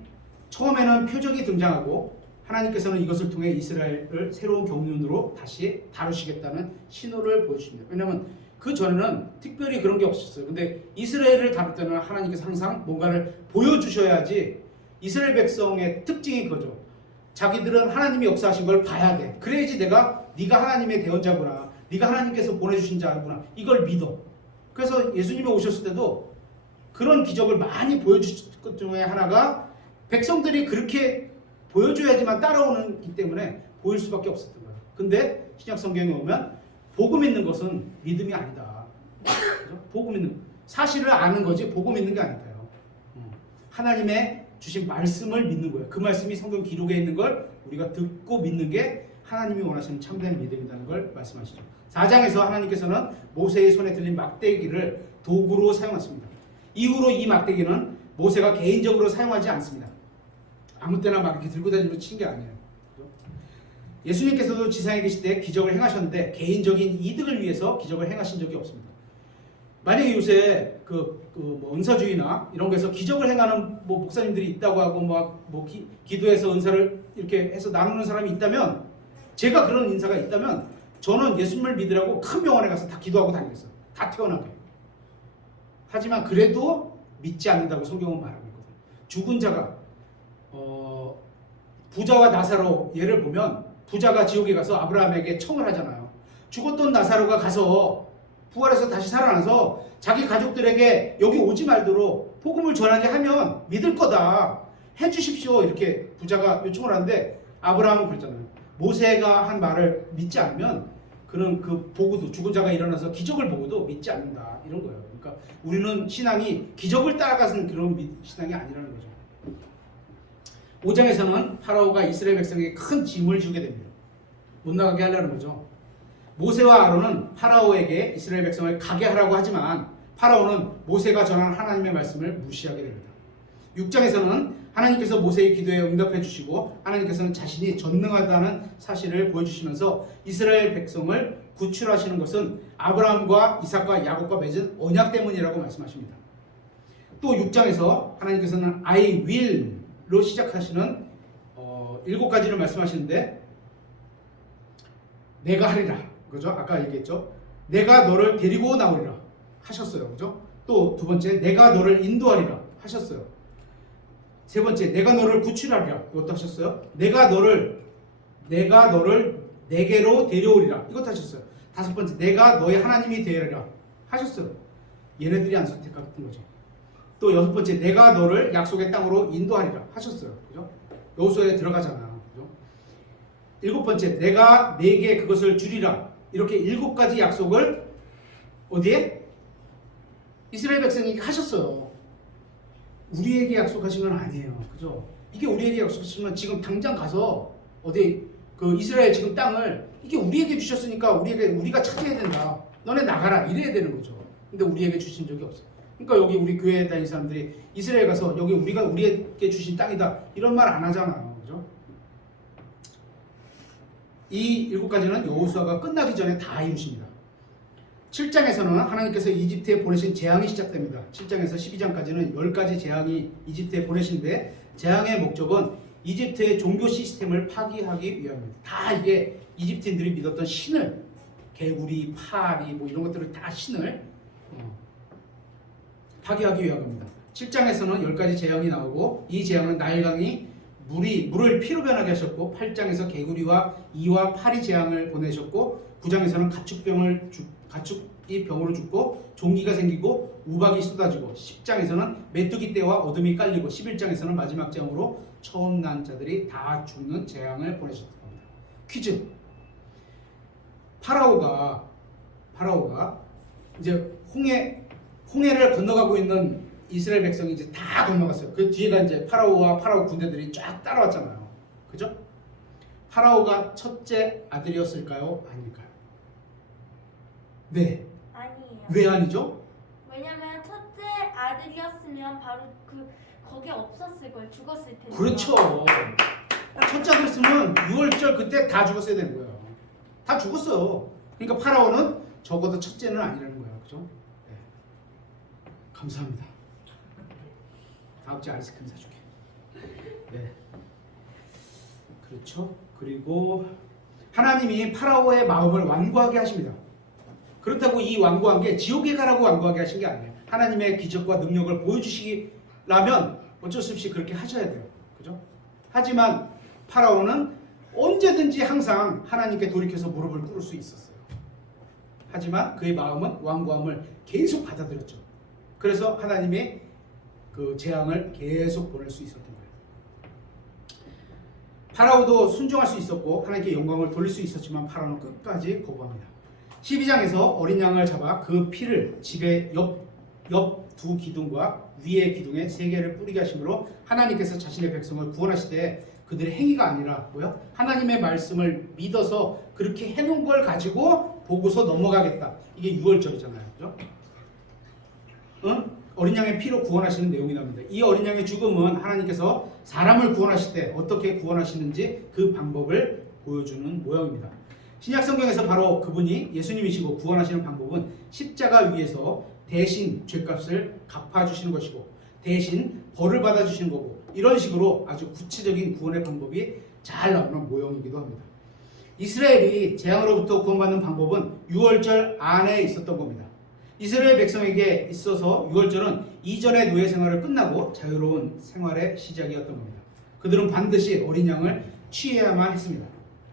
처음에는 표적이 등장하고 하나님께서는 이것을 통해 이스라엘을 새로운 경륜으로 다시 다루시겠다는 신호를 보여주십니다. 왜냐하면 그 전에는 특별히 그런 게 없었어요. 근데 이스라엘을 다룰 때는 하나님께서 항상 뭔가를 보여주셔야지. 이스라엘 백성의 특징이 그거죠. 자기들은 하나님이 역사하신 걸 봐야 돼. 그래야지 네가 하나님의 대언자구나, 네가 하나님께서 보내주신 자구나, 이걸 믿어. 그래서 예수님이 오셨을 때도 그런 기적을 많이 보여주실 것 중에 하나가 백성들이 그렇게 보여줘야지만 따라오기 때문에 보일 수밖에 없었던 거예요. 근데 신약 성경에 오면 복음 있는 것은 믿음이 아니다. 그죠? 복음 있는, 사실을 아는 거지 복음 있는 게 아니다요. 하나님의 주신 말씀을 믿는 거예요. 그 말씀이 성경 기록에 있는 걸 우리가 듣고 믿는 게 하나님이 원하시는 참된 믿음이라는 걸 말씀하시죠. 4장에서 하나님께서는 모세의 손에 들린 막대기를 도구로 사용했습니다. 이후로 이 막대기는 모세가 개인적으로 사용하지 않습니다. 아무 때나 막 이렇게 들고 다니면서 친 게 아니에요. 예수님께서도 지상에 계실 때 기적을 행하셨는데 개인적인 이득을 위해서 기적을 행하신 적이 없습니다. 만약에 요새 뭐 은사주의나 이런 거에서 기적을 행하는 뭐 목사님들이 있다고 하고 기도해서 은사를 이렇게 해서 나누는 사람이 있다면, 제가 그런 인사가 있다면 저는 예수님을 믿으라고 큰 병원에 가서 다 기도하고 다니겠어요. 다 태어나게. 하지만 그래도 믿지 않는다고 성경은 말하고 있거든요. 죽은 자가 부자와 나사로 예를 보면, 부자가 지옥에 가서 아브라함에게 청을 하잖아요. 죽었던 나사로가 가서 부활해서 다시 살아나서 자기 가족들에게 여기 오지 말도록 복음을 전하게 하면 믿을 거다, 해주십시오, 이렇게 부자가 요청을 하는데 아브라함은 그랬잖아요. 모세가 한 말을 믿지 않으면 그는 그 보고도, 죽은 자가 일어나서 기적을 보고도 믿지 않는다, 이런 거예요. 그러니까 우리는 신앙이 기적을 따라가는 그런 신앙이 아니라는 거죠. 5장에서는 파라오가 이스라엘 백성에게 큰 짐을 주게 됩니다. 못 나가게 하려는 거죠. 모세와 아론은 파라오에게 이스라엘 백성을 가게 하라고 하지만 파라오는 모세가 전한 하나님의 말씀을 무시하게 됩니다. 6장에서는 하나님께서 모세의 기도에 응답해 주시고 하나님께서는 자신이 전능하다는 사실을 보여주시면서 이스라엘 백성을 구출하시는 것은 아브라함과 이삭과 야곱과 맺은 언약 때문이라고 말씀하십니다. 또 6장에서 하나님께서는 I will로 시작하시는 7가지를 말씀하시는데, 내가 하리라, 그죠? 아까 얘기했죠. 내가 너를 데리고 나오리라 하셨어요, 그죠? 또 두 번째, 내가 너를 인도하리라 하셨어요. 세 번째, 내가 너를 구출하리라, 이것도 하셨어요. 내가 너를 내게로 데려오리라, 이것도 하셨어요. 다섯 번째, 내가 너의 하나님이 되리라 하셨어요. 얘네들이 안 선택했던 거죠. 또 여섯 번째, 내가 너를 약속의 땅으로 인도하리라 하셨어요, 그죠? 여호수아에 들어가잖아요, 그죠? 일곱 번째, 내가 네게 그것을 주리라, 이렇게 7가지 약속을 어디에? 이스라엘 백성에게 하셨어요. 우리에게 약속하신 건 아니에요, 그죠? 이게 우리에게 약속했으면 지금 당장 가서 어디 그 이스라엘 지금 땅을 이게 우리에게 주셨으니까 우리가 차지해야 된다. 너네 나가라 이래야 되는 거죠. 근데 우리에게 주신 적이 없어. 그러니까 여기 우리 교회에 다니는 사람들이 이스라엘 가서 여기 우리에게 주신 땅이다 이런 말 안 하잖아요. 그죠? 이 7가지는 여호수아가 끝나기 전에 다 이루십니다. 7장에서는 하나님께서 이집트에 보내신 재앙이 시작됩니다. 7장에서 12장까지는 10가지 재앙이 이집트에 보내신데 재앙의 목적은 이집트의 종교 시스템을 파기하기 위함입니다. 다 이게 이집트인들이 믿었던 신을 개구리, 파리 뭐 이런 것들을 다 신을 파괴하기 위함입니다. 7장에서는 10가지 재앙이 나오고 이 재앙은 나일강이 물을 피로 변하게 하셨고 8장에서 개구리와 이와 파리 재앙을 보내셨고 9장에서는 가축이 병으로 죽고 종기가 생기고 우박이 쏟아지고 10장에서는 메뚜기 떼와 어둠이 깔리고 11장에서는 마지막 재앙으로 처음 난 자들이 다 죽는 재앙을 보내셨던 겁니다. 퀴즈. 파라오가 이제 홍해를 건너가고 있는 이스라엘 백성이 이제 다 건너갔어요. 그 뒤에가 이제 파라오와 파라오 군대들이 쫙 따라왔잖아요. 그죠? 파라오가 첫째 아들이었을까요? 아닐까요? 네. 아니에요. 왜 아니죠? 왜냐면 첫째 아들이었으면 바로 거기에 없었을 걸 죽었을 텐데. 그렇죠. 첫째 아들이었으면 6월절 그때 다 죽었어야 되는 거예요. 다 죽었어요. 그러니까 파라오는 적어도 첫째는 아니라는 거예요. 그죠? 네. 감사합니다. 다음 주에 아이스크림 사줄게. 네. 그렇죠. 그리고 하나님이 파라오의 마음을 완고하게 하십니다. 그렇다고 이 완고한 게 지옥에 가라고 완고하게 하신 게 아니에요. 하나님의 기적과 능력을 보여주시려면 어쩔 수 없이 그렇게 하셔야 돼요. 그죠? 하지만 파라오는 언제든지 항상 하나님께 돌이켜서 무릎을 꿇을 수 있었어요. 하지만 그의 마음은 완고함을 계속 받아들였죠. 그래서 하나님의 그 재앙을 계속 보낼 수 있었던 거예요. 파라오도 순종할 수 있었고 하나님께 영광을 돌릴 수 있었지만 파라오는 끝까지 거부합니다. 12장에서 어린 양을 잡아 그 피를 집의 옆 두 기둥과 위의 기둥에 3개를 뿌리게 하심으로 하나님께서 자신의 백성을 구원하시되 그들의 행위가 아니라 뭐야? 하나님의 말씀을 믿어서 그렇게 해놓은 걸 가지고 보고서 넘어가겠다. 이게 6월절이잖아요. 그죠? 응? 어린 양의 피로 구원하시는 내용이 나옵니다. 이 어린 양의 죽음은 하나님께서 사람을 구원하실 때 어떻게 구원하시는지 그 방법을 보여주는 모형입니다. 신약 성경에서 바로 그분이 예수님이시고 구원하시는 방법은 십자가 위에서 대신 죄값을 갚아주시는 것이고 대신 벌을 받아주시는 거고 이런 식으로 아주 구체적인 구원의 방법이 잘 나오는 모형이기도 합니다. 이스라엘이 재앙으로부터 구원받는 방법은 6월절 안에 있었던 겁니다. 이스라엘 백성에게 있어서 6월절은 이전의 노예 생활을 끝나고 자유로운 생활의 시작이었던 겁니다. 그들은 반드시 어린 양을 취해야만 했습니다.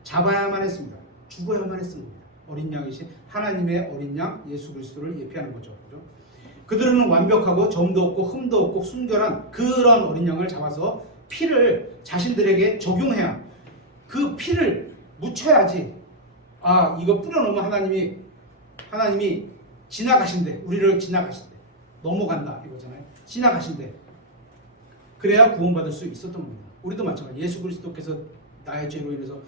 잡아야만 했습니다. 죽어야만 했습니다. 어린 양이신 하나님의 어린 양 예수 그리스도를 예표하는 거죠. 그죠? 그들은 완벽하고 점도 없고 흠도 없고 순결한 그런 어린 양을 잡아서 피를 자신들에게 적용해야 그 피를 묻혀야지 이거 뿌려놓으면 하나님이 지나가신대. 우리를 지나가신대. 넘어간다 이거잖아요. 지나가신대. 그래야 구원받을 수 있었던 겁니다. 우리도 마찬가지. 예수 그리스도께서 나의 죄로 인해서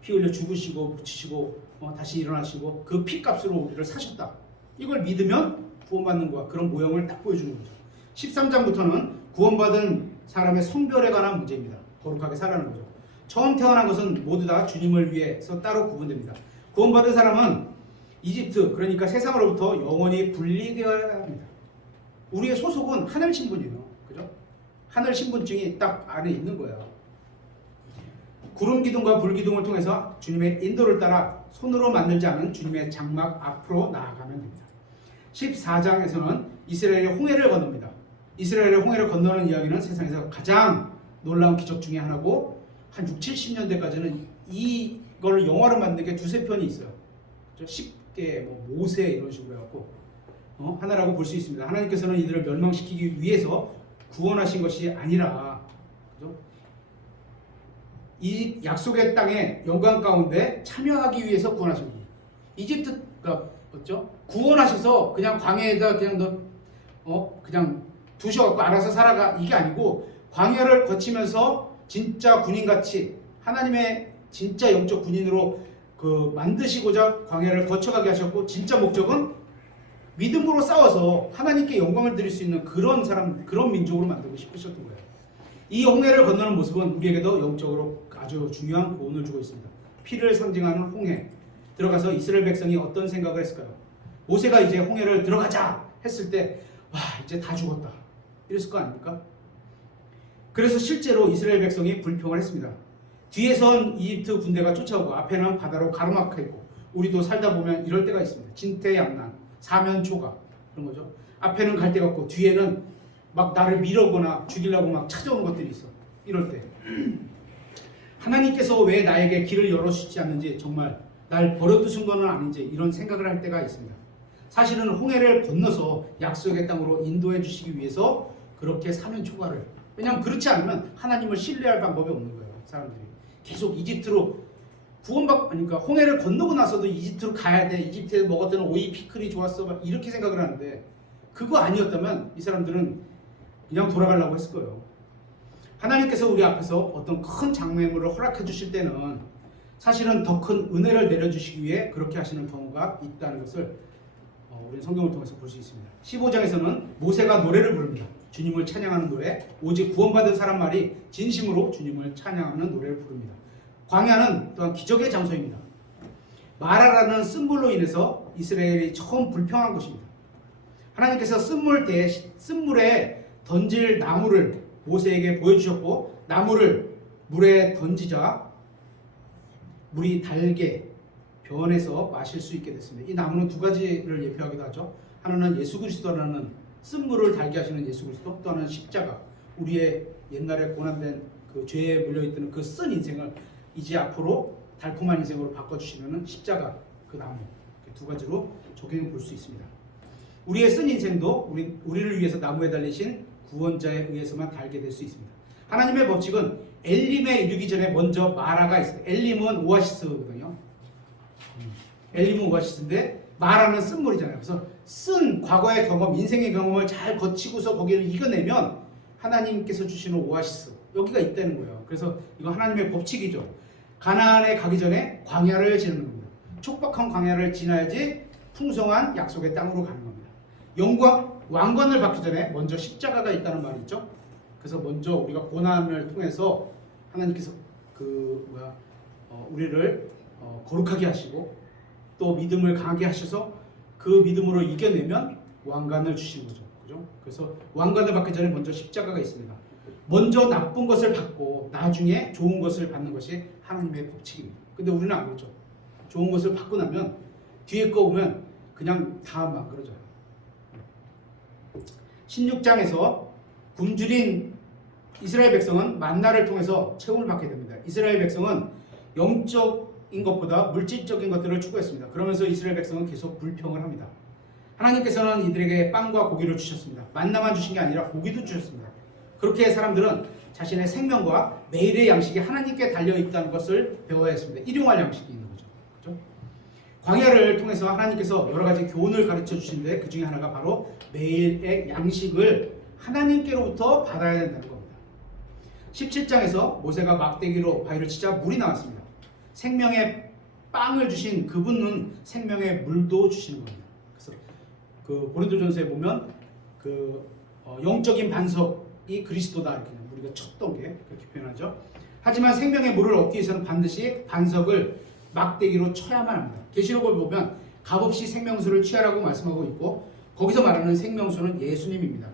피 흘려 죽으시고 묻히시고 다시 일어나시고 그 피값으로 우리를 사셨다. 이걸 믿으면 구원받는 거야. 그런 모형을 딱 보여주는 거죠. 13장부터는 구원받은 사람의 성별에 관한 문제입니다. 거룩하게 살아가는 거죠. 처음 태어난 것은 모두 다 주님을 위해서 따로 구분됩니다. 구원받은 사람은 이집트, 그러니까 세상으로부터 영원히 분리되어야 합니다. 우리의 소속은 하늘 신분이에요. 그죠? 하늘 신분증이 딱 안에 있는 거예요. 구름 기둥과 불 기둥을 통해서 주님의 인도를 따라 손으로 만들지 않은 주님의 장막 앞으로 나아가면 됩니다. 14장에서는 이스라엘의 홍해를 건넙니다. 이스라엘의 홍해를 건너는 이야기는 세상에서 가장 놀라운 기적 중에 하나고 한 6, 70년대까지는 이걸 영화로 만든 게 2-3편이 있어요. 쉽게 모세 이런 식으로 해갖고 하나라고 볼 수 있습니다. 하나님께서는 이들을 멸망시키기 위해서 구원하신 것이 아니라 그죠? 이 약속의 땅의 영광 가운데 참여하기 위해서 구원하신 겁니다. 이집트가 뭐죠? 구원하셔서 그냥 광야에다 그냥 두셔갖고 알아서 살아가 이게 아니고 광야를 거치면서 진짜 군인같이 하나님의 진짜 영적 군인으로 만드시고자 광야를 거쳐가게 하셨고, 진짜 목적은 믿음으로 싸워서 하나님께 영광을 드릴 수 있는 그런 사람, 그런 민족으로 만들고 싶으셨던 거예요. 이 홍해를 건너는 모습은 우리에게도 영적으로 아주 중요한 교훈을 주고 있습니다. 피를 상징하는 홍해, 들어가서 이스라엘 백성이 어떤 생각을 했을까요? 모세가 이제 홍해를 들어가자 했을 때, 와, 이제 다 죽었다 이랬을 거 아닙니까? 그래서 실제로 이스라엘 백성이 불평을 했습니다. 뒤에선 이집트 군대가 쫓아오고 앞에는 바다로 가로막혀 있고, 우리도 살다 보면 이럴 때가 있습니다. 진퇴양난, 사면초가 그런 거죠. 앞에는 갈 데가 없고 뒤에는 막 나를 밀어오거나 죽이려고 막 찾아오는 것들이 있어. 이럴 때 하나님께서 왜 나에게 길을 열어주지 않는지, 정말 날 버려두신 거는 아닌지 이런 생각을 할 때가 있습니다. 사실은 홍해를 건너서 약속의 땅으로 인도해 주시기 위해서 그렇게 사면초가를, 왜냐하면 그렇지 않으면 하나님을 신뢰할 방법이 없는 거예요. 사람들이 계속 이집트로 그러니까 홍해를 건너고 나서도 이집트로 가야 돼. 이집트에 먹었던 오이 피클이 좋았어. 막 이렇게 생각을 하는데, 그거 아니었다면 이 사람들은 그냥 돌아가려고 했을 거예요. 하나님께서 우리 앞에서 어떤 큰 장애물을 허락해 주실 때는 사실은 더 큰 은혜를 내려주시기 위해 그렇게 하시는 경우가 있다는 것을 우리 성경을 통해서 볼 수 있습니다. 15장에서는 모세가 노래를 부릅니다. 주님을 찬양하는 노래, 오직 구원받은 사람만이 진심으로 주님을 찬양하는 노래를 부릅니다. 광야는 또한 기적의 장소입니다. 마라라는 쓴물로 인해서 이스라엘이 처음 불평한 것입니다. 하나님께서 쓴물에 던질 나무를 모세에게 보여주셨고, 나무를 물에 던지자 물이 달게 변해서 마실 수 있게 됐습니다. 이 나무는 두 가지를 예표하기도 하죠. 하나는 예수 그리스도라는 쓴물을 달게 하시는 예수 그리스도, 또 하나는 십자가, 우리의 옛날에 고난된 그 죄에 물려있던 그 쓴 인생을 이제 앞으로 달콤한 인생으로 바꿔주시는 십자가, 그 나무, 두 가지로 적용해 볼 수 있습니다. 우리의 쓴 인생도 우리를 위해서 나무에 달리신 구원자에 의해서만 달게 될 수 있습니다. 하나님의 법칙은 엘림에 이르기 전에 먼저 마라가 있어요. 엘림은 오아시스거든요. 엘림은 오아시스인데 마라는 쓴물이잖아요. 그래서 쓴 과거의 경험, 인생의 경험을 잘 거치고서 거기를 이겨내면 하나님께서 주시는 오아시스, 여기가 있다는 거예요. 그래서 이거 하나님의 법칙이죠. 가나안에 가기 전에 광야를 지나는 겁니다. 촉박한 광야를 지나야지 풍성한 약속의 땅으로 가는 겁니다. 왕관을 받기 전에 먼저 십자가가 있다는 말이 있죠. 그래서 먼저 우리가 고난을 통해서 하나님께서 우리를 거룩하게 하시고 또 믿음을 강하게 하셔서 그 믿음으로 이겨내면 왕관을 주시는 거죠. 그죠? 그래서 왕관을 받기 전에 먼저 십자가가 있습니다. 먼저 나쁜 것을 받고 나중에 좋은 것을 받는 것이 하나님의 법칙입니다. 근데 우리는 안 그렇죠. 좋은 것을 받고 나면 뒤에 거 오면 그냥 다 망그러져요. 16장에서 굶주린 이스라엘 백성은 만나를 통해서 체험을 받게 됩니다. 이스라엘 백성은 영적인 것보다 물질적인 것들을 추구했습니다. 그러면서 이스라엘 백성은 계속 불평을 합니다. 하나님께서는 이들에게 빵과 고기를 주셨습니다. 만나만 주신 게 아니라 고기도 주셨습니다. 그렇게 사람들은 자신의 생명과 매일의 양식이 하나님께 달려있다는 것을 배워야 했습니다. 일용할 양식이 있는 거죠. 그렇죠? 광야를 통해서 하나님께서 여러 가지 교훈을 가르쳐 주시는데 그 중에 하나가 바로 매일의 양식을 하나님께로부터 받아야 된다는 겁니다. 17장에서 모세가 막대기로 바위를 치자 물이 나왔습니다. 생명의 빵을 주신 그분은 생명의 물도 주시는 겁니다. 그래서 그 고린도전서에 보면 영적인 반석이 그리스도다 이렇게 우리가 쳤던 게 그렇게 표현하죠. 하지만 생명의 물을 얻기 위해서는 반드시 반석을 막대기로 쳐야만 합니다. 계시록을 보면 값없이 생명수를 취하라고 말씀하고 있고 거기서 말하는 생명수는 예수님입니다.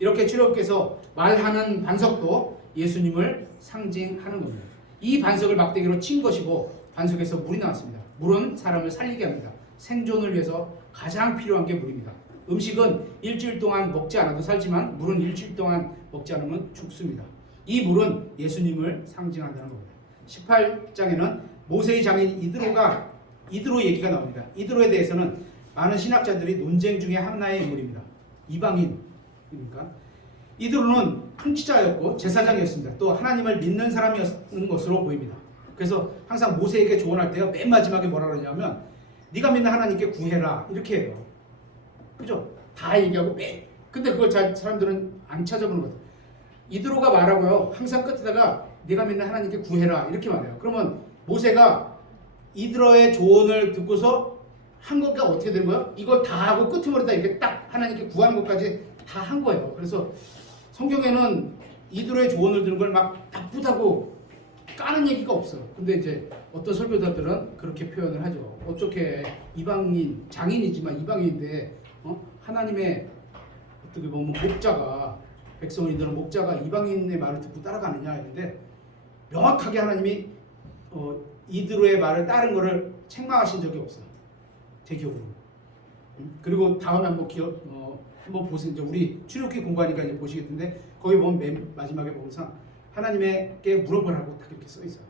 이렇게 출애굽께서 말하는 반석도 예수님을 상징하는 겁니다. 이 반석을 막대기로 친 것이고 반석에서 물이 나왔습니다. 물은 사람을 살리게 합니다. 생존을 위해서 가장 필요한 게 물입니다. 음식은 일주일 동안 먹지 않아도 살지만 물은 일주일 동안 먹지 않으면 죽습니다. 이 물은 예수님을 상징한다는 겁니다. 18장에는 모세의 장인 이드로 얘기가 나옵니다. 이드로에 대해서는 많은 신학자들이 논쟁 중에 하나의 인물입니다. 이방인입니까? 이드로는 통치자였고 제사장이었습니다. 또 하나님을 믿는 사람이었는 것으로 보입니다. 그래서 항상 모세에게 조언할 때요, 맨 마지막에 뭐라 그러냐면 네가 믿는 하나님께 구해라 이렇게 해요. 그죠? 다 얘기하고 근데 그걸 사람들은 안 찾아보는 거죠. 이드로가 말하고요, 항상 끝에다가 내가 맨날 하나님께 구해라 이렇게 말해요. 그러면 모세가 이드로의 조언을 듣고서 한 것가 어떻게 된 거예요? 이걸 다 하고 끄트머리다 이렇게 딱 하나님께 구하는 것까지 다 한 거예요. 그래서 성경에는 이드로의 조언을 듣는 걸 막 나쁘다고 까는 얘기가 없어요. 근데 이제 어떤 설교자들은 그렇게 표현을 하죠. 어떻게 이방인, 장인이지만 이방인인데 하나님의 어떻게 보면 목자가 백성을 이끄는 목자가 이방인의 말을 듣고 따라가느냐 했는데 명확하게 하나님이 이드로의 말을 따른 거를 책망하신 적이 없어요. 제 기억으로. 그리고 다음에 한번 보세요. 이제 우리 출애굽기 공부하니까 이제 보시겠는데 거기 보면 맨 마지막에 보면서 하나님께 물어보라고 딱 이렇게 써 있어요.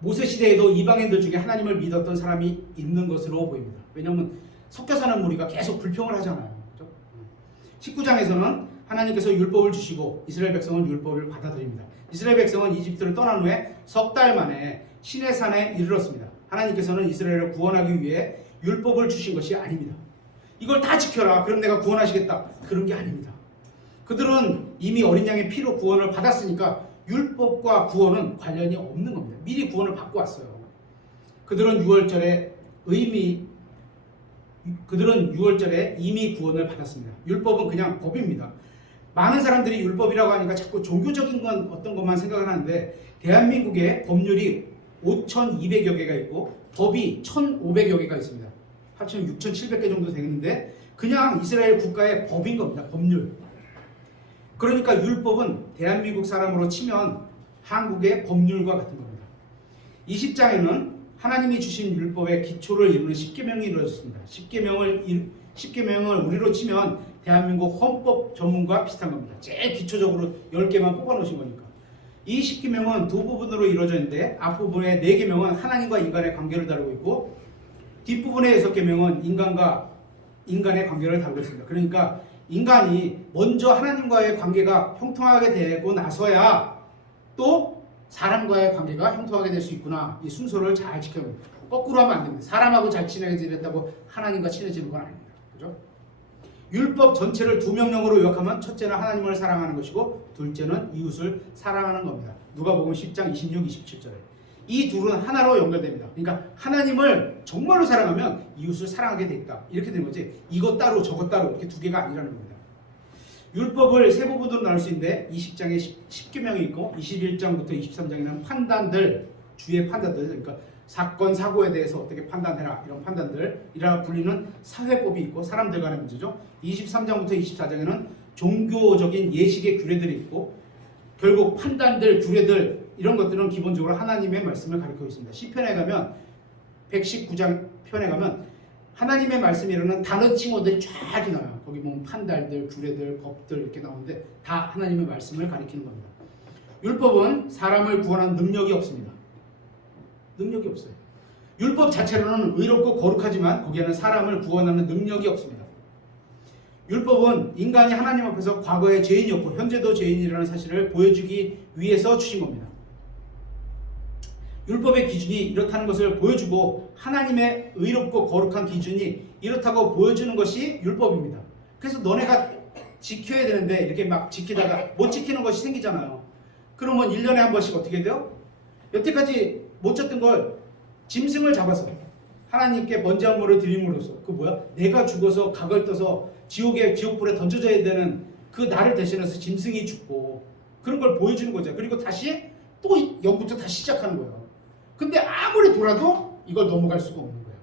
모세 시대에도 이방인들 중에 하나님을 믿었던 사람이 있는 것으로 보입니다. 왜냐하면 섞여 사는 무리가 계속 불평을 하잖아요. 그렇죠? 19장에서는 하나님께서 율법을 주시고 이스라엘 백성은 율법을 받아들입니다. 이스라엘 백성은 이집트를 떠난 후에 석 달 만에 시내산에 이르렀습니다. 하나님께서는 이스라엘을 구원하기 위해 율법을 주신 것이 아닙니다. 이걸 다 지켜라. 그럼 내가 구원하시겠다. 그런 게 아닙니다. 그들은 이미 어린 양의 피로 구원을 받았으니까 율법과 구원은 관련이 없는 겁니다. 미리 구원을 받고 왔어요. 그들은 6월절에 이미 구원을 받았습니다. 율법은 그냥 법입니다. 많은 사람들이 율법이라고 하니까 자꾸 종교적인 건 어떤 것만 생각을 하는데 대한민국에 법률이 5,200여 개가 있고 법이 1,500여 개가 있습니다. 합치면 6,700개 정도 되는데 그냥 이스라엘 국가의 법인 겁니다. 법률. 그러니까 율법은 대한민국 사람으로 치면 한국의 법률과 같은 겁니다. 20장에는 하나님이 주신 율법의 기초를 이루는 10계명이 이루어졌습니다. 10계명을 우리로 치면 대한민국 헌법 전문과 비슷한 겁니다. 제일 기초적으로 10개만 뽑아놓으신 거니까. 이 10계명은 두 부분으로 이루어져 있는데 앞부분의 4계명은 하나님과 인간의 관계를 다루고 있고 뒷부분의 6계명은 인간과 인간의 관계를 다루고 있습니다. 그러니까 인간이 먼저 하나님과의 관계가 형통하게 되고 나서야 또 사람과의 관계가 형통하게 될 수 있구나. 이 순서를 잘 지켜야 됩니다. 거꾸로 하면 안 됩니다. 사람하고 잘 친해지겠다고 하나님과 친해지는 건 아닙니다. 그죠? 율법 전체를 두 명령으로 요약하면 첫째는 하나님을 사랑하는 것이고 둘째는 이웃을 사랑하는 겁니다. 누가복음 10장 26, 27절에. 이 둘은 하나로 연결됩니다. 그러니까 하나님을 정말로 사랑하면 이웃을 사랑하게 돼 있다. 이렇게 되는 거지. 이것 따로 저것 따로 이렇게 두 개가 아니라는 겁니다. 율법을 세 부분으로 나눌 수 있는데 20장에 10계명이 있고 21장부터 23장에는 판단들, 주의 판단들, 그러니까 사건, 사고에 대해서 어떻게 판단해라 이런 판단들이라 불리는 사회법이 있고 사람들 간의 문제죠. 23장부터 24장에는 종교적인 예식의 규례들이 있고 결국 판단들, 규례들 이런 것들은 기본적으로 하나님의 말씀을 가리키고 있습니다. 시편에 가면 119장 편에 가면 하나님의 말씀이 이르는 단어 칭호들이 쫙 나와요. 거기 보면 판단들, 규례들, 법들 이렇게 나오는데 다 하나님의 말씀을 가리키는 겁니다. 율법은 사람을 구원하는 능력이 없습니다. 능력이 없어요. 율법 자체로는 의롭고 거룩하지만 거기에는 사람을 구원하는 능력이 없습니다. 율법은 인간이 하나님 앞에서 과거에 죄인이었고 현재도 죄인이라는 사실을 보여주기 위해서 주신 겁니다. 율법의 기준이 이렇다는 것을 보여주고 하나님의 의롭고 거룩한 기준이 이렇다고 보여주는 것이 율법입니다. 그래서 너네가 지켜야 되는데 이렇게 막 지키다가 못 지키는 것이 생기잖아요. 그러면 1년에 한 번씩 어떻게 돼요? 여태까지 못 졌던 걸 짐승을 잡아서 하나님께 번제한 물을 드림으로써 그 뭐야? 내가 죽어서 각을 떠서 지옥불에 던져져야 되는 그 나를 대신해서 짐승이 죽고 그런 걸 보여주는 거죠. 그리고 다시 또 0부터 다시 시작하는 거예요. 근데 아무리 돌아도 이걸 넘어갈 수가 없는 거예요.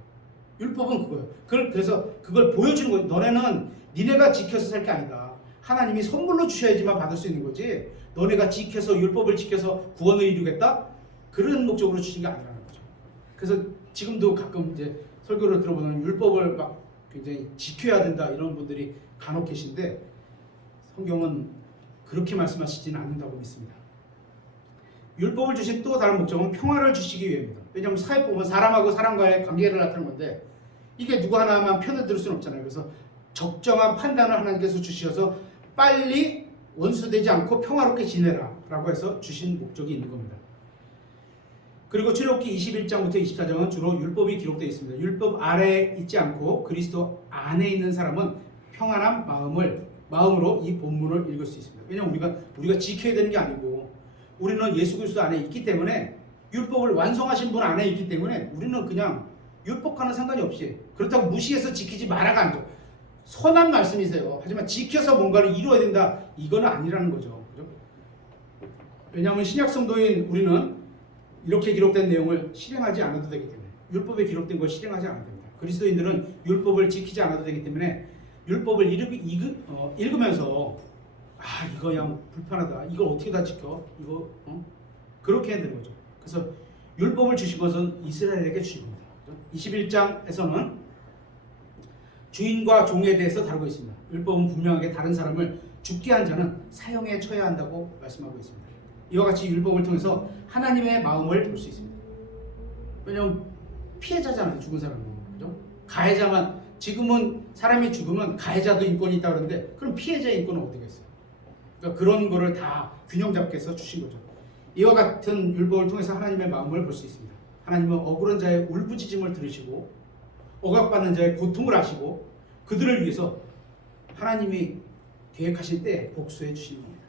율법은 그거예요. 그래서 그걸 보여주는 거예요. 너네는 니네가 지켜서 살 게 아니다. 하나님이 선물로 주셔야지만 받을 수 있는 거지. 너네가 지켜서 율법을 지켜서 구원을 이루겠다? 그런 목적으로 주신 게 아니라는 거죠. 그래서 지금도 가끔 이제 설교를 들어보면 율법을 막 굉장히 지켜야 된다 이런 분들이 간혹 계신데 성경은 그렇게 말씀하시지는 않는다고 믿습니다. 율법을 주신 또 다른 목적은 평화를 주시기 위함입니다. 왜냐하면 사회법은 사람하고 사람과의 관계를 나타내는 건데 이게 누구 하나만 편을 들 수는 없잖아요. 그래서 적정한 판단을 하나님께서 주셔서 빨리 원수되지 않고 평화롭게 지내라 라고 해서 주신 목적이 있는 겁니다. 그리고 출애굽기 21장부터 24장은 주로 율법이 기록되어 있습니다. 율법 아래에 있지 않고 그리스도 안에 있는 사람은 평안한 마음으로 이 본문을 읽을 수 있습니다. 왜냐하면 우리가 지켜야 되는 게 아니고 우리는 예수 그리스도 안에 있기 때문에 율법을 완성하신 분 안에 있기 때문에 우리는 그냥 율법과는 상관이 없이 그렇다고 무시해서 지키지 말아가 아니죠. 선한 말씀이세요. 하지만 지켜서 뭔가를 이루어야 된다. 이거는 아니라는 거죠. 그죠? 왜냐하면 신약 성도인 우리는 이렇게 기록된 내용을 실행하지 않아도 되기 때문에 율법에 기록된 걸 실행하지 않아도 됩니다. 그리스도인들은 율법을 지키지 않아도 되기 때문에 율법을 읽으면서 아 이거 그냥 불편하다. 이걸 어떻게 다 지켜? 이거 그렇게 해야 되는 거죠. 그래서 율법을 주신 것은 이스라엘에게 주신 겁니다. 21장에서는 주인과 종에 대해서 다루고 있습니다. 율법은 분명하게 다른 사람을 죽게 한 자는 사형에 처해야 한다고 말씀하고 있습니다. 이와 같이 율법을 통해서 하나님의 마음을 볼 수 있습니다. 왜냐하면 피해자잖아요. 죽은 사람은. 그죠? 가해자만 지금은 사람이 죽으면 가해자도 인권이 있다 그러는데 그럼 피해자의 인권은 어디 있어요? 그러니까 그런 거를 다 균형 잡게 해서 주신 거죠. 이와 같은 율법을 통해서 하나님의 마음을 볼 수 있습니다. 하나님은 억울한 자의 울부짖음을 들으시고 억압받는 자의 고통을 아시고 그들을 위해서 하나님이 계획하실 때 복수해 주시는 겁니다.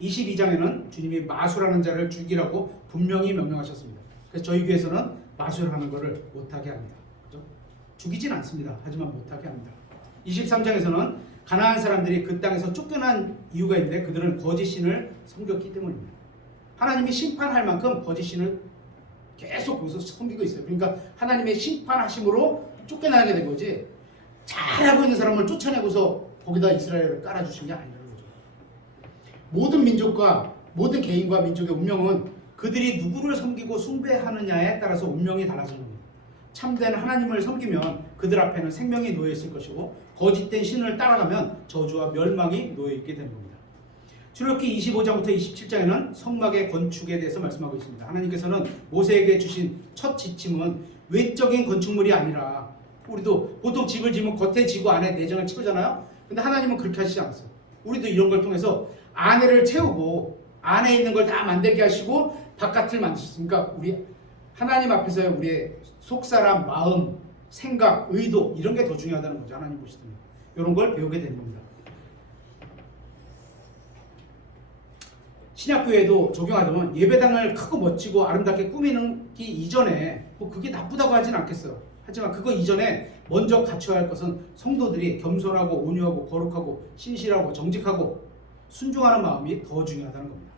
22장에는 주님이 마술하는 자를 죽이라고 분명히 명령하셨습니다. 그래서 저희 교회에서는 마술하는 것을 못하게 합니다. 그렇죠? 죽이진 않습니다. 하지만 못하게 합니다. 23장에서는 가나안 사람들이 그 땅에서 쫓겨난 이유가 있는데 그들은 거짓 신을 섬겼기 때문입니다. 하나님이 심판할 만큼 거짓 신을 계속 거기서 섬기고 있어요. 그러니까 하나님의 심판하심으로 쫓겨나게 된 거지 잘하고 있는 사람을 쫓아내고서 거기다 이스라엘을 깔아주신 게 아니라는 거죠. 모든 민족과 모든 개인과 민족의 운명은 그들이 누구를 섬기고 숭배하느냐에 따라서 운명이 달라지는 겁니다. 참된 하나님을 섬기면 그들 앞에는 생명이 놓여 있을 것이고 거짓된 신을 따라가면 저주와 멸망이 놓여 있게 되는 겁니다. 출애굽기 25장부터 27장에는 성막의 건축에 대해서 말씀하고 있습니다. 하나님께서는 모세에게 주신 첫 지침은 외적인 건축물이 아니라 우리도 보통 집을 지으면 겉에 지고 안에 내장을 치우잖아요. 근데 하나님은 그렇게 하시지 않았어요. 우리도 이런 걸 통해서 안에를 채우고 안에 있는 걸 다 만들게 하시고 바깥을 만드셨으니까 우리 하나님 앞에서의 우리의 속사람, 마음, 생각, 의도 이런 게 더 중요하다는 거죠. 하나님 보실 때는 이런 걸 배우게 되는 겁니다. 신약교회도 적용하자면 예배당을 크고 멋지고 아름답게 꾸미는 게 이전에 뭐 그게 나쁘다고 하진 않겠어요. 하지만 그거 이전에 먼저 갖춰야 할 것은 성도들이 겸손하고 온유하고 거룩하고 신실하고 정직하고 순종하는 마음이 더 중요하다는 겁니다.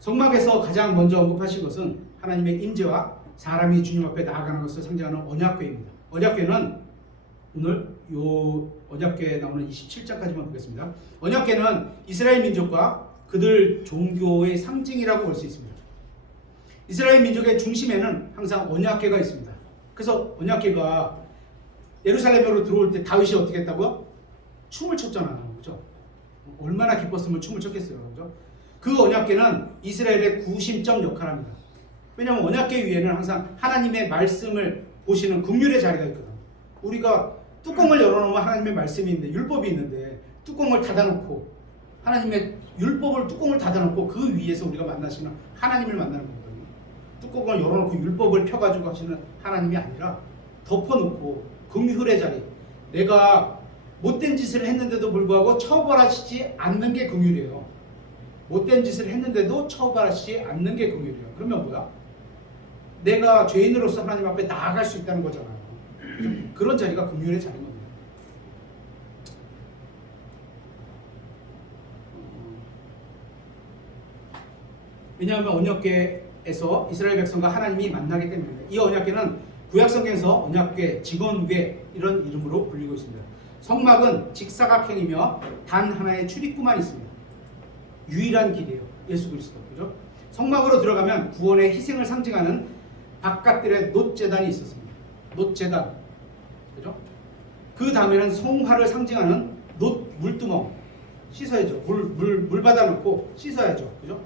성막에서 가장 먼저 언급하신 것은 하나님의 임재와 사람이 주님 앞에 나아가는 것을 상징하는 언약궤입니다. 언약궤는 오늘 요 언약궤에 나오는 27장까지만 보겠습니다. 언약궤는 이스라엘 민족과 그들 종교의 상징이라고 볼 수 있습니다. 이스라엘 민족의 중심에는 항상 언약궤가 있습니다. 그래서 언약궤가 예루살렘으로 들어올 때 다윗이 어떻게 했다고요? 춤을 췄잖아요. 그렇죠? 얼마나 기뻤으면 춤을 췄겠어요. 그렇죠? 그 언약궤는 이스라엘의 구심점 역할을 합니다. 왜냐하면 언약궤 위에는 항상 하나님의 말씀을 보시는 긍휼의 자리가 있거든. 우리가 뚜껑을 열어놓으면 하나님의 말씀이 있는데 율법이 있는데 뚜껑을 닫아놓고 하나님의 율법을 뚜껑을 닫아놓고 그 위에서 우리가 만나시는 하나님을 만나는 거거든요. 뚜껑을 열어놓고 율법을 펴가지고 하시는 하나님이 아니라 덮어놓고 긍휼의 자리, 내가 못된 짓을 했는데도 불구하고 처벌하시지 않는 게 긍휼이에요. 못된 짓을 했는데도 처벌하시지 않는 게 긍휼이에요. 그러면 뭐야? 내가 죄인으로서 하나님 앞에 나아갈 수 있다는 거잖아요. 그런 자리가 긍휼의 자리인 겁니다. 왜냐하면 언약궤에서 이스라엘 백성과 하나님이 만나기 때문입니다. 이 언약궤는 구약성경에서 언약궤, 직언궤 이런 이름으로 불리고 있습니다. 성막은 직사각형이며 단 하나의 출입구만 있습니다. 유일한 길이에요. 예수 그리스도. 그죠? 성막으로 들어가면 구원의 희생을 상징하는 바깥들의 놋제단이 있었습니다. 놋제단. 그죠? 그 다음에는 성화를 상징하는 놋 물두멍. 씻어야죠. 물 받아놓고 씻어야죠. 그죠?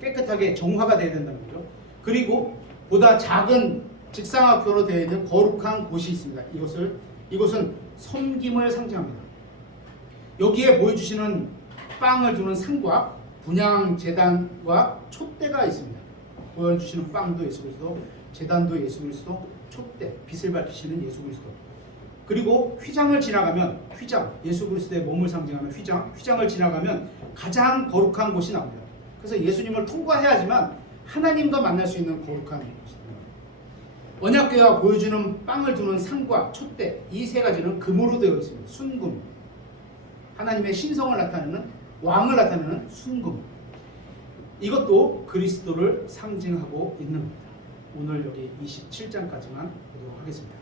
깨끗하게 정화가 돼야 된다는 거죠. 그리고 보다 작은 직사각형으로 되어 있는 거룩한 곳이 있습니다. 이곳은 섬김을 상징합니다. 여기에 보여주시는 빵을 두는 상과 분향 제단과 촛대가 있습니다. 보여주시는 빵도 예수 그리스도, 제단도 예수 그리스도, 촛대, 빛을 밝히시는 예수 그리스도. 그리고 휘장을 지나가면 휘장, 예수 그리스도의 몸을 상징하는 휘장을 지나가면 가장 거룩한 곳이 나옵니다. 그래서 예수님을 통과해야지만 하나님과 만날 수 있는 거룩한 것입니다. 언약궤가 보여주는 빵을 두는 상과 촛대 이 세 가지는 금으로 되어 있습니다. 순금. 하나님의 신성을 나타내는 왕을 나타내는 순금. 이것도 그리스도를 상징하고 있는 겁니다. 오늘 여기 27장까지만 보도록 하겠습니다.